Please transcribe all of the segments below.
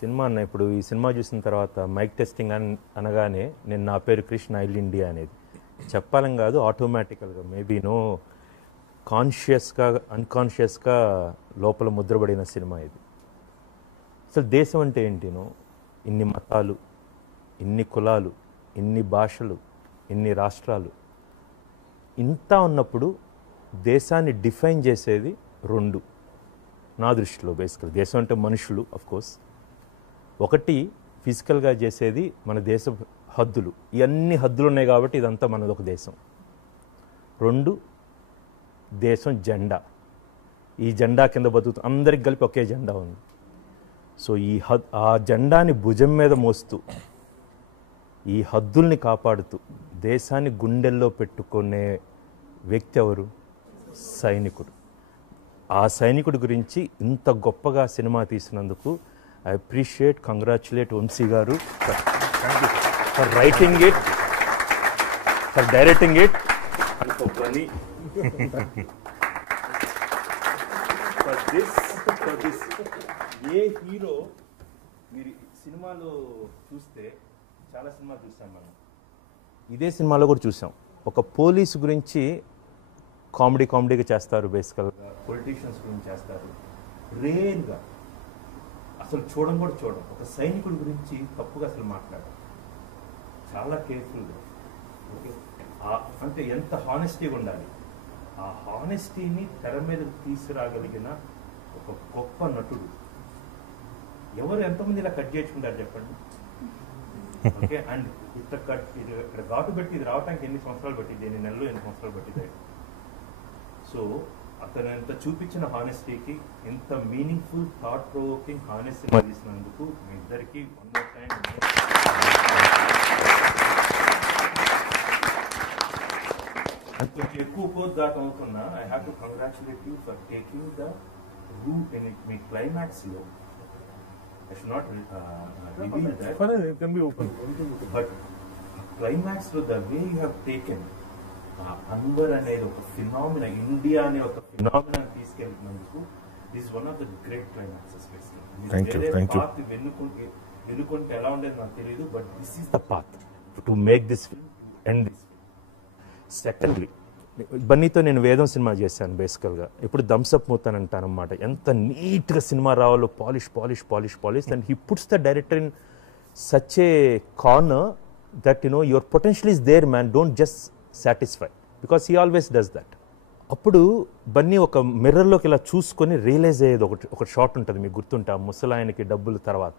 Cinema అన్న ఇప్పుడు ఈ సినిమా చూసిన తర్వాత మైక్ టెస్టింగ్ అనగానే నేను నా పేరు కృష్ణ ఐల్ ఇండియా అనేది చెప్పాలని కాదు, ఆటోమేటికల్గా మేబీ కాన్షియస్గా అన్కాన్షియస్గా లోపల ముద్రపడిన సినిమా ఇది. అసలు దేశం అంటే ఏంటినో, ఇన్ని మతాలు, ఇన్ని కులాలు, ఇన్ని భాషలు, ఇన్ని రాష్ట్రాలు, ఇంత ఉన్నప్పుడు దేశాన్ని డిఫైన్ చేసేది రెండు నా దృష్టిలో. బేసికల్ దేశం అంటే మనుషులు కోర్స్, ఒకటి ఫిజికల్గా చేసేది మన దేశ హద్దులు, ఇవన్నీ హద్దులు ఉన్నాయి కాబట్టి ఇదంతా మనది ఒక దేశం. రెండు దేశం జెండా, ఈ జెండా కింద బతుకుతూ అందరికి కలిపి ఒకే జెండా ఉంది. సో ఆ జెండాని భుజం మీద మోస్తూ ఈ హద్దుల్ని కాపాడుతూ దేశాన్ని గుండెల్లో పెట్టుకునే వ్యక్తి ఎవరు? సైనికుడు. ఆ సైనికుడి గురించి ఇంత గొప్పగా సినిమా తీసినందుకు I appreciate, congratulate Vamshi garu for writing it, for directing it and for Bunny for this. ఏ హీరో మీరు సినిమాలో చూస్తే, చాలా సినిమా చూసాం మనం, ఇదే సినిమాలో కూడా చూసాం, ఒక పోలీసు గురించి కామెడీగా చేస్తారు, బేసికల్గా పొలిటీషియన్స్ గురించి చేస్తారు, రేర్గా అసలు చూడం. ఒక సైనికుడి గురించి తప్పుగా అసలు మాట్లాడారు, చాలా కేర్ఫుల్గా. ఓకే, అంటే ఎంత హానెస్టీగా ఉండాలి, ఆ హానెస్టీని తెర మీద తీసుకురాగలిగిన ఒక గొప్ప నటుడు. ఎవరు ఎంతమంది ఇలా కట్ చేసుకుంటారు చెప్పండి? ఓకే, అండ్ ఇక్కడ ఘాటు పెట్టి ఇది రావడానికి ఎన్ని సంవత్సరాలు పట్టింది, ఎన్ని నెలలు, ఎన్ని సంవత్సరాలు పట్టింది. సో అతను ఎంత చూపించిన హానెస్టీకి, ఎంత మీనింగ్ఫుల్ థాట్ ప్రొవోకింగ్ హానెస్టీ తీసినందుకు మీ ఇద్దరికి వన్ మోర్ టైం కొంచెం ఎక్కువ పోజ్ దాకా అవుతున్నా. I have to congratulate you for taking the route in it. Me climax లో I should not reveal that. It can be open. But climax లో the way you have taken Anwar అనేది ఒక phenomena, India అనే ఒక phenomena తీసుకెళ్తున్నందుకు this one of the great climaxes. వెనుకుంటే ఎలా ఉండేది నాకు తెలియదు, but this is the path to make this film and this film. Secondly, బన్నీతో నేను వేదం సినిమా చేశాను బేసికల్గా. ఇప్పుడు థమ్స్అప్ మూతాను అంటాను అనమాట. ఎంత నీట్గా సినిమా రావాలో, polish and he puts the director in such a corner that your potential is there man, don't just satisfy, because he always does that. అప్పుడు బన్నీ ఒక మిర్రర్లోకి ఇలా చూసుకొని రియలైజ్ అయ్యేది ఒక షాట్ ఉంటుంది, మీకు గుర్తుంటే, ముసలాయనకి డబ్బుల తర్వాత.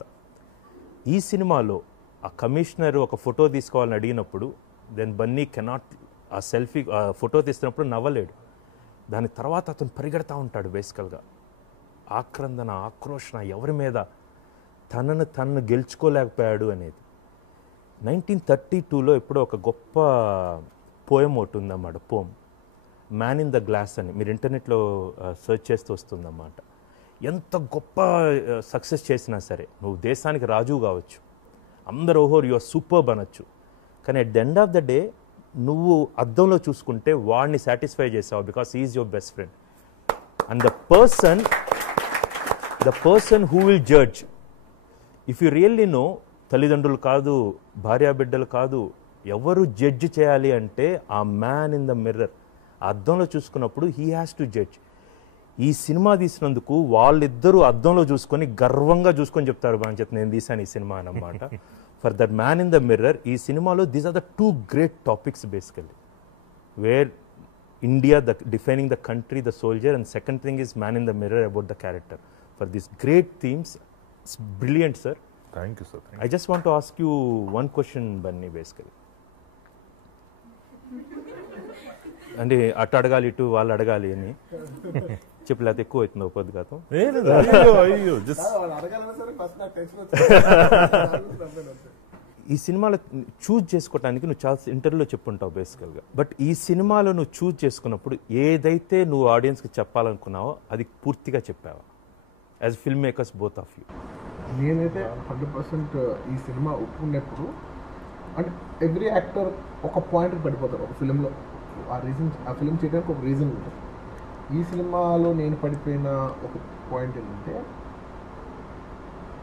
ఈ సినిమాలో ఆ కమిషనర్ ఒక ఫోటో తీసుకోవాలని అడిగినప్పుడు దెన్ బన్నీ కెనాట్, ఆ సెల్ఫీ ఫోటో తీస్తున్నప్పుడు నవ్వలేడు. దాని తర్వాత అతను పరిగెడతా ఉంటాడు బేసికల్గా. ఆక్రందన, ఆక్రోషణ, ఎవరి మీద, తనను గెలుచుకోలేకపోయాడు అనేది. 1932లో ఎప్పుడో ఒక గొప్ప పోయం ఒకటి ఉందన్నమాట, పోమ్ మ్యాన్ ఇన్ ద గ్లాస్ అని, మీరు ఇంటర్నెట్లో సెర్చ్ చేస్తూ వస్తుందన్నమాట. ఎంత గొప్ప సక్సెస్ చేసినా సరే, నువ్వు దేశానికి రాజు కావచ్చు, అందరూ ఓహోర్ యువర్ సూపర్బ్ అనొచ్చు, కానీ at the end of the day నువ్వు అద్దంలో చూసుకుంటే వాడిని సాటిస్ఫై చేసావు, because is your best friend. And the person who will judge, if you really know, తల్లిదండ్రులు కాదు, భార్యాబిడ్డలు కాదు, ఎవరు జడ్జ్ చేయాలి అంటే ఆ మ్యాన్ ఇన్ ద మిర్రర్, ఆ అద్దంలో చూసుకున్నప్పుడు హీ హ్యాస్ టు జడ్జ్. ఈ సినిమా తీసినందుకు వాళ్ళిద్దరూ అద్దంలో చూసుకొని గర్వంగా చూసుకొని చెప్తారు, బాగా చెప్తాను నేను తీసాను ఈ సినిమా అన్నమాట. For that man in the mirror, ఈ సినిమాలో these are the two great topics basically, where India defining the country, the soldier, and second thing is man in the mirror about the character. For this great themes, it's brilliant sir. Thank you, sir. I just want to ask you one question, Bunny, basically. అంటే అటు అడగాలి, ఇటు వాళ్ళు అడగాలి అని చెప్పలేకపోతే ఎక్కువ అవుతుంది పొద్దుగాతం. ఈ సినిమాలో చూజ్ చేసుకోవడానికి నువ్వు చాలా ఇంటర్వ్యూలో చెప్పుంటావు బేసికల్గా, బట్ ఈ సినిమాలో నువ్వు చూజ్ చేసుకున్నప్పుడు ఏదైతే నువ్వు ఆడియన్స్కి చెప్పాలనుకున్నావో అది పూర్తిగా చెప్పావా, as film makers both of you? నేనైతే 100% ఈ సినిమా ఒప్పుకున్నప్పుడు, అంటే ఎవ్రీ యాక్టర్ ఒక పాయింట్కి పడిపోతారు ఒక ఫిలింలో. ఆ రీజన్, ఆ ఫిలిం చేయడానికి ఒక రీజన్ ఉంటుంది. ఈ సినిమాలో నేను పడిపోయిన ఒక పాయింట్ ఏంటంటే,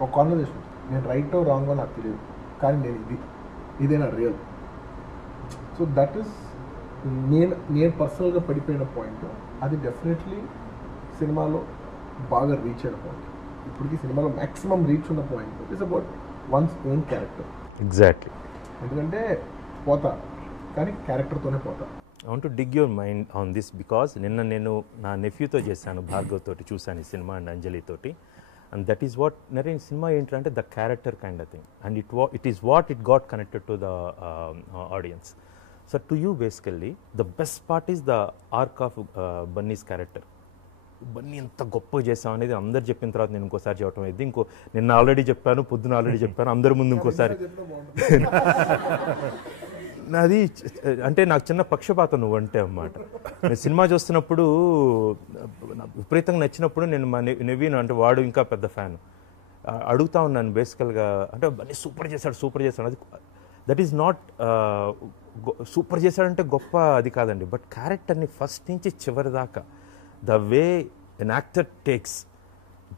ఒక కాన్వర్జేషన్, నేను రైట్ రాంగో నాకు తెలియదు, కానీ నేను ఇదే నా రియల్. సో దట్ ఈస్ నేను పర్సనల్గా పడిపోయిన పాయింట్. అది డెఫినెట్లీ సినిమాలో బాగా రీచ్ అయిన పాయింట్. ఇప్పటికీ సినిమాలో మ్యాక్సిమం రీచ్ ఉన్న point is about once own character. Exactly. ఎందుకంటే పోతా, కానీ క్యారెక్టర్తోనే పోతా. I want to dig your mind on this because నిన్న నేను నా నెఫ్యూతో చేశాను, భార్గవ్ తోటి చూశాను ఈ సినిమా అండ్ అంజలి తోటి. And that is what Naren cinema ఏంటంటే the character kind of thing and it is what it got connected to the audience. So to you basically the best part is the arc of Bunny's character. Bunny ఎంత గొప్పగా చేసాం అనేది అందరు చెప్పిన తర్వాత నేను ఇంకోసారి చెప్పడం అయింది. నిన్న ఆల్రెడీ చెప్పాను, పొద్దున ఆల్రెడీ చెప్పాను, అందరి ముందు ఇంకోసారి. నాది అంటే నాకు చిన్న పక్షపాతం నువ్వు అంటే అన్నమాట. నేను సినిమా చూస్తున్నప్పుడు విపరీతంగా నచ్చినప్పుడు నేను మా నవీన్ అంటే వాడు ఇంకా పెద్ద ఫ్యాన్ అడుగుతా ఉన్నాను బేసికల్గా, అంటే బన్నీ సూపర్ చేశాడు. అది దట్ ఈస్ నాట్ సూపర్ చేశాడంటే గొప్ప అది కాదండి, బట్ క్యారెక్టర్ని ఫస్ట్ నుంచి చివరి దాకా the way an actor takes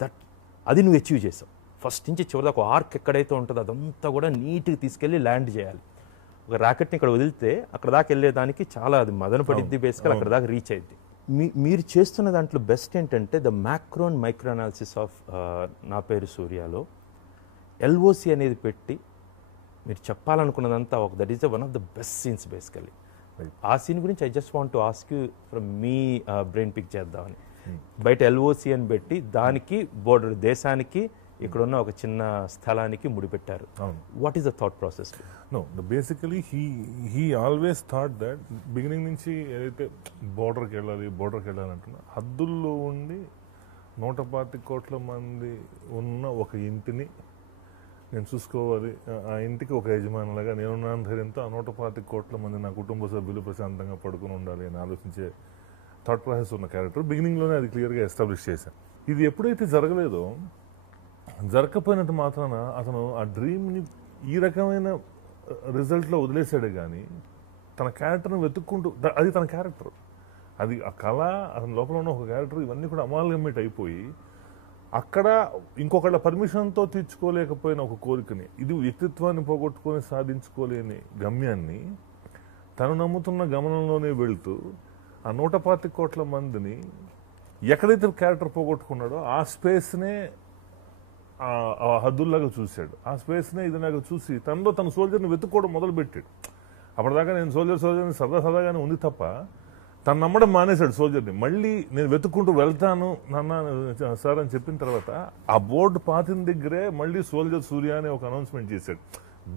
that అది నువ్వు అచీవ్ చేసావు. ఫస్ట్ నుంచి చివరి దాకా ఆర్క్ ఎక్కడైతే ఉంటుందో అదంతా కూడా నీట్గా తీసుకెళ్ళి ల్యాండ్ చేయాలి. ఒక ర్యాకెట్ని ఇక్కడ వదిలితే అక్కడ దాకా వెళ్ళేదానికి చాలా అది మదన పడిద్ది, బేసికల్ అక్కడ దాకా రీచ్ అయింది. మీరు చేస్తున్న దాంట్లో బెస్ట్ ఏంటంటే the macro and micro analysis of నా పేరు సూర్యలో ఎల్ఓసి అనేది పెట్టి మీరు చెప్పాలనుకున్నదంతా that is one of the best scenes basically. ఆ సీన్ గురించి I just want to ask you from మీ బ్రెయిన్ పిక్ చేద్దామని. బయట ఎల్ఓసి అని పెట్టి దానికి బోర్డర్ దేశానికి ఇక్కడున్న ఒక చిన్న స్థలానికి ముడిపెట్టారు. What is the thought process? No, basically he always thought that beginning నుంచి ఏదైతే బోర్డర్కి వెళ్ళాలి అంటున్నా, హద్దుల్లో ఉండి 125 కోట్ల మంది ఉన్న ఒక ఇంటిని నేను చూసుకోవాలి, ఆ ఇంటికి ఒక యజమానులుగా నేనున్నాను ధైర్యంతో ఆ 125 కోట్ల మంది నా కుటుంబ సభ్యులు ప్రశాంతంగా పడుకుని ఉండాలి అని ఆలోచించే థాట్ ప్రాసెస్ ఉన్న క్యారెక్టర్ బిగినింగ్లోనే అది క్లియర్గా ఎస్టాబ్లిష్ చేశాను. ఇది ఎప్పుడైతే జరగలేదో, జరగకపోయినంత మాత్రాన అతను ఆ డ్రీమ్ని ఈ రకమైన రిజల్ట్లో వదిలేశాడే కానీ తన క్యారెక్టర్ని వెతుక్కుంటూ, అది తన క్యారెక్టర్, అది ఆ కళ, అతని లోపల ఉన్న ఒక క్యారెక్టర్, ఇవన్నీ కూడా అమాల్గమేట్ అయిపోయి అక్కడ ఇంకొకళ్ళ పర్మిషన్తో తీర్చుకోలేకపోయిన ఒక కోరికని, ఇది వ్యక్తిత్వాన్ని పోగొట్టుకొని సాధించుకోలేని గమ్యాన్ని తను నమ్ముతున్న గమనంలోనే వెళుతూ ఆ 125 కోట్ల మందిని ఎక్కడైతే క్యారెక్టర్ పోగొట్టుకున్నాడో ఆ స్పేస్నే ఆ హద్దుల్లాగా చూశాడు. ఆ స్పేస్నే ఇదిలాగా చూసి తనలో తన సోల్జర్ని వెతుక్కోవడం మొదలుపెట్టాడు. అప్పటిదాకా నేను సోల్జర్ని సరదాగానే ఉంది తప్ప తను నమ్మడం మానేశాడు సోల్జర్ని. మళ్ళీ నేను వెతుక్కుంటూ వెళ్తాను నాన్న సార్ అని చెప్పిన తర్వాత ఆ బోర్డు పాతిన దగ్గరే మళ్ళీ సోల్జర్ సూర్య అనే ఒక అనౌన్స్మెంట్ చేశాడు.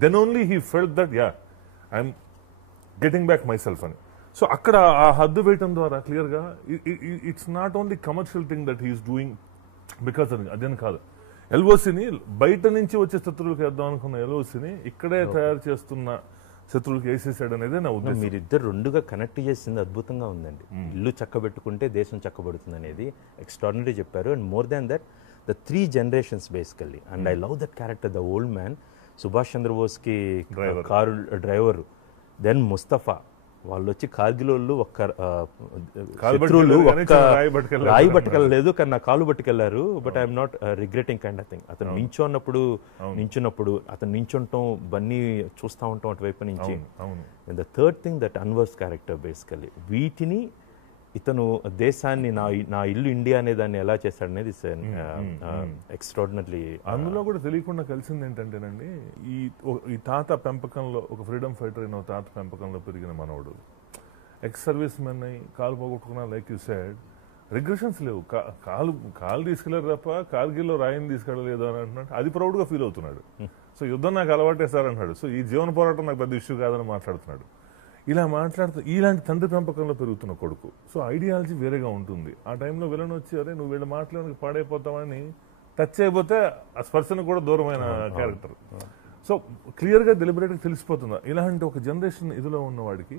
Then only he felt that I'm getting back my self అని. సో అక్కడ ఆ హద్దు వేయటం ద్వారా క్లియర్గా it's not only commercial thing that he is doing because అదేని కాదు, ఎల్ఓసిని బయట నుంచి వచ్చే శత్రువులకు వేద్దాం అనుకున్న ఎల్ఓసిని ఇక్కడే తయారు చేస్తున్న శత్రువులకు వేసేసాడు అనేది నా ఉద్దేశం. మీరిద్దరు రెండుగా కనెక్ట్ చేసింది అద్భుతంగా ఉందండి. ఇల్లు చక్కబెట్టుకుంటే దేశం చక్కబడుతుంది అనేది ఎక్స్ట్రాడినరీ చెప్పారు. And more than that the 3 generations basically. And I love that character, the old man, Subhash చంద్రబోస్కి కారు డ్రైవర్, దెన్ ముస్తఫా, వాళ్ళు వచ్చి కార్గిల్ వాళ్ళు శత్రువులు రాయి పట్టుకెళ్ళలేదు కానీ నా కాలు పట్టుకెళ్లారు. But I'm not regretting kind of thing. అతను నించున్నప్పుడు అతను నించుంటాం, బన్నీ చూస్తూ ఉంటాం అటువైపు నుంచి. And the third thing that answers character basically, వీటిని ఇతను దేశాన్ని నా ఇల్లు ఇండియా అనే దాన్ని ఎలా చేశాడు అనేది ఎక్స్ట్రాడినరీ. అందులో కూడా తెలియకుండా కలిసింది ఏంటంటేనండి, ఈ తాత పెంపకంలో, ఒక ఫ్రీడమ్ ఫైటర్ అయిన తాత పెంపకంలో పెరిగిన మనవడు, ఎక్స్ సర్వీస్ మెన్ అయి కాలు పోగొట్టుకున్నా, లైక్ యూ సైడ్, రిగ్రెషన్స్ లేవు. కాలు తీసుకెళ్లారు తప్ప కార్గిల్లో రాయిని తీసుకెళ్ళలేదు అని అంటున్నాడు. అది ప్రౌడ్గా ఫీల్ అవుతున్నాడు. సో యుద్ధం నాకు అలవాటే సార్ అంటున్నాడు. సో ఈ జీవన పోరాటం నాకు పెద్ద ఇష్యూ కాదని మాట్లాడుతున్నాడు. ఇలా మాట్లాడుతూ ఇలాంటి తండ్రి పెంపకంలో పెరుగుతున్న కొడుకు. సో ఐడియాలజీ వేరేగా ఉంటుంది. ఆ టైంలో విలన్ వచ్చి అరే నువ్వు వీళ్ళ మాటలోనికి పాడైపోతావని టచ్ అయిపోతే ఆ స్పర్శను కూడా దూరమైన క్యారెక్టర్. సో క్లియర్గా డెలిబరేట్గా తెలిసిపోతుందా ఇలాంటి ఒక జనరేషన్ ఇదిలో ఉన్నవాడికి.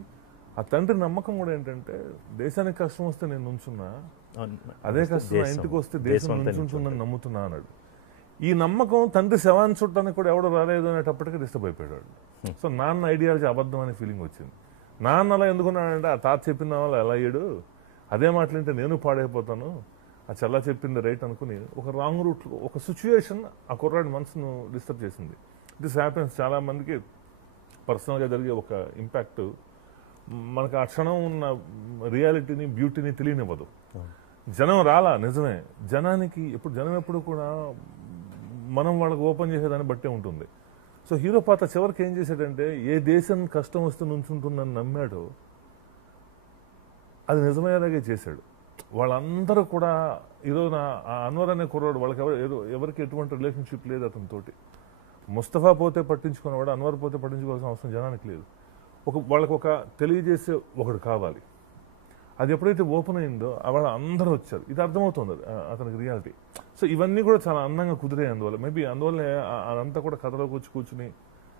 ఆ తండ్రి నమ్మకం కూడా ఏంటంటే దేశానికి కష్టం వస్తే నేను నుంచున్నా, అదే కష్టం ఇంటికి వస్తే దేశం నుంచుంటుందని నమ్ముతున్నా అన్నాడు. ఈ నమ్మకం తండ్రి శవాన్ని చుట్టానికి కూడా ఎవడో రాలేదు అనేటప్పటికీ డిస్టర్బ్ అయిపోయాడు. సో నాన్న ఐడియాలజీ అబద్ధం అనే ఫీలింగ్ వచ్చింది. నాన్న అలా ఎందుకున్నాడంటే ఆ తాత చెప్పిన వాళ్ళు ఎలా అయ్యాడు, అదే మాటలంటే నేను పాడైపోతాను, ఆ చల్లా చెప్పింది రైట్ అనుకుని ఒక రాంగ్ రూట్లో ఒక సిచ్యుయేషన్ ఆ కుర్రాడి మనసును డిస్టర్బ్ చేసింది. This happens. చాలా మందికి పర్సనల్గా జరిగే ఒక ఇంపాక్ట్ మనకు ఆ క్షణం ఉన్న రియాలిటీని బ్యూటీని తెలియనివ్వదు. జనం రాలా, నిజమే. జనానికి జనం ఎప్పుడు కూడా మనం వాళ్ళకి ఓపెన్ చేసేదాన్ని బట్టే ఉంటుంది. సో హీరో పాత్ర చివరికి ఏం చేశాడంటే, ఏ దేశం కష్టం వస్తే నుంచుంటుందని నమ్మాడో అది నిజమయ్యేలాగే చేశాడు. వాళ్ళందరూ కూడా ఈరోజు అన్వర్ అనే కుర్రాడు వాళ్ళకి ఎవరికి ఎటువంటి రిలేషన్షిప్ లేదు అతనితోటి. ముస్తఫా పోతే పట్టించుకునేవాడు, అన్వర్ పోతే పట్టించుకోవాల్సిన అవసరం జనానికి లేదు. వాళ్ళకి ఒక తెలియజేసే ఒకడు కావాలి. అది ఎప్పుడైతే ఓపెన్ అయిందో వాళ్ళ అందరూ వచ్చారు. ఇది అర్థమవుతుంది అతనికి రియాలిటీ. సో ఇవన్నీ కూడా చాలా అందంగా కుదిరాయి. మేబీ అందువల్ల అదంతా కూడా కథలోకి వచ్చి కూర్చుని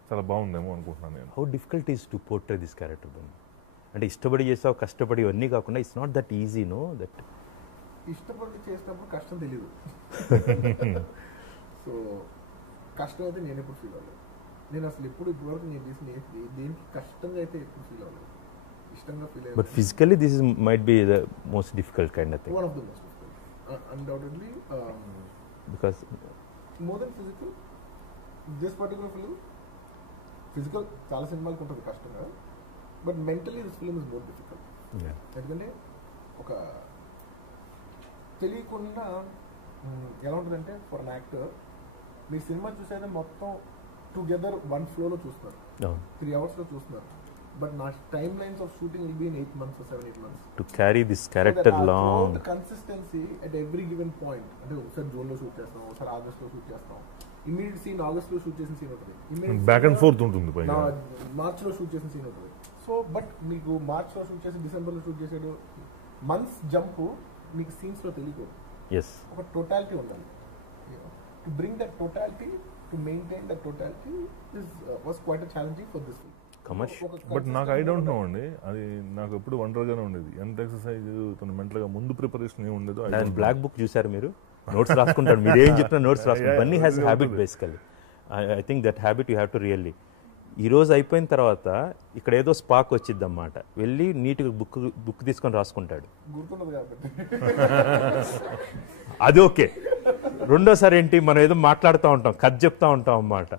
చాలా బాగుందేమో అనుకుంటున్నాను నేను. How difficult is to portray this character? అంటే ఇష్టపడి చేసావు, కష్టపడి ఇవన్నీ కాకుండా it's not that easy. Know that ఇష్టపడి చేసినప్పుడు కష్టం తెలీదు. సో కష్టం అయితే నేను ఎప్పుడు ఫీల్ అవ్వలేదు. నేను అసలు ఇప్పటివరకు నేను చేసిన దేనికి కష్టంగా అయితే ఎప్పుడు ఫీల్ అవ్వలేదు. ఇష్టంగా ఫీల్ అయ్యాను. But physically this might be the most difficult kind of thing. One of the most difficult undoubtedly, because more than physical. This particular film physical చాలా సినిమాలకు ఉంటుంది కష్టంగా, but mentally this film is more difficult. ఎందుకంటే ఒక తెలియకుండా ఎలా ఉంటుందంటే, for an actor me cinema చూసేది మొత్తం టుగెదర్ వన్ ఫ్లోలో చూస్తారు, 3 hours చూస్తున్నారు. బట్ నా time lines of shooting will be in 8 months or 7-8 months to carry this character long. Consistency at every given point. అంటే ఒకసారి జూన్లో షూట్ చేస్తాం, ఒకసారి ఆగస్ట్లో షూట్ చేస్తాం. ఇమీడియట్ సీన్ ఆగస్ట్లో షూట్ చేసిన సీన్ ఉంటుంది, బ్యాక్ అండ్ ఫోర్త్ ఉంటుంది, మార్చ్లో షూట్ చేసిన సీన్ ఉంటుంది. సో బట్ మీకు మార్చ్లో షూట్ చేసి డిసెంబర్లో షూట్ చేసాడు, మంత్స్ జంప్ మీకు సీన్స్లో తెలియకూడదు. ఒక టోటాలిటీ ఉండాలి. To bring that totality, to maintain that totality was quite a challenging for this film. But నాకు ఐ డోంట్ నో అండి, అది నాకు ఎప్పుడు ఒంటరిగానే ఉండేది. ఎంత ఎక్సర్సైజ్ తన మెంటల్గా ముందు ప్రిపరేషన్ ఏమి ఉండేదో. బ్లాక్ బుక్ చూసారు మీరు? నోట్స్ రాసుకుంటాడు, మీరు ఏం చెప్పినా నోట్స్ రాసుకుంటారు. Bunny has habit basically. I think that habit you have to really. ఈ రోజు అయిపోయిన తర్వాత ఇక్కడ ఏదో స్పాక్ వచ్చింది అన్నమాట, వెళ్ళి నీట్గా బుక్ తీసుకొని రాసుకుంటాడు. గుర్తున్నది కాబట్టి అది ఓకే. రెండోసారి ఏంటి, మనం ఏదో మాట్లాడుతూ ఉంటాం, కథ చెప్తా ఉంటాం అన్నమాట.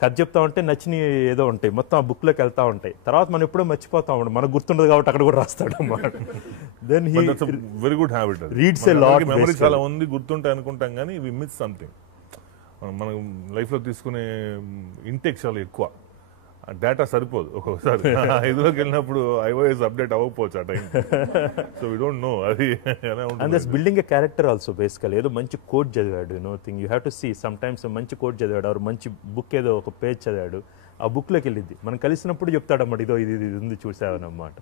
కథ చెప్తా ఉంటే నచ్చినవి ఏదో ఉంటాయి, మొత్తం ఆ బుక్లోకి వెళ్తా ఉంటాయి. తర్వాత మనం ఎప్పుడో మర్చిపోతా ఉంటాం, మనకు గుర్తుండదు కాబట్టి అక్కడ కూడా రాస్తాడు అన్నమాట. Then he very good habit. Reads a lot. Memory చాలా ఉంది, గుర్తుంటాయి అనుకుంటాం, కానీ వి మిస్ సంథింగ్. మనం లైఫ్లో తీసుకునే ఇంటేక్ చాలా ఎక్కువ, డేటా సరిపోదు. ఒక్కొక్కసారి 5లోకి వెళ్ళినప్పుడు iOS అప్డేట్ అవ్వకపోవచ్చు ఆ time. So we don't know అది ఎలా ఉంటుంది. And that's building a character also basically. ఏదో మంచి కోట్ చదివాడు, nothing you have to see. Sometimes మంచి కోట్ చదివాడు, ఆరు మంచి బుక్ ఏదో ఒక పేజ్ చదివాడు, ఆ బుక్లోకి వెళ్ళిద్ది. మనం కలిసినప్పుడు చెప్తాడు అన్నమాట, ఇదో ఇది ఇది ఉంది చూసావన్నమాట.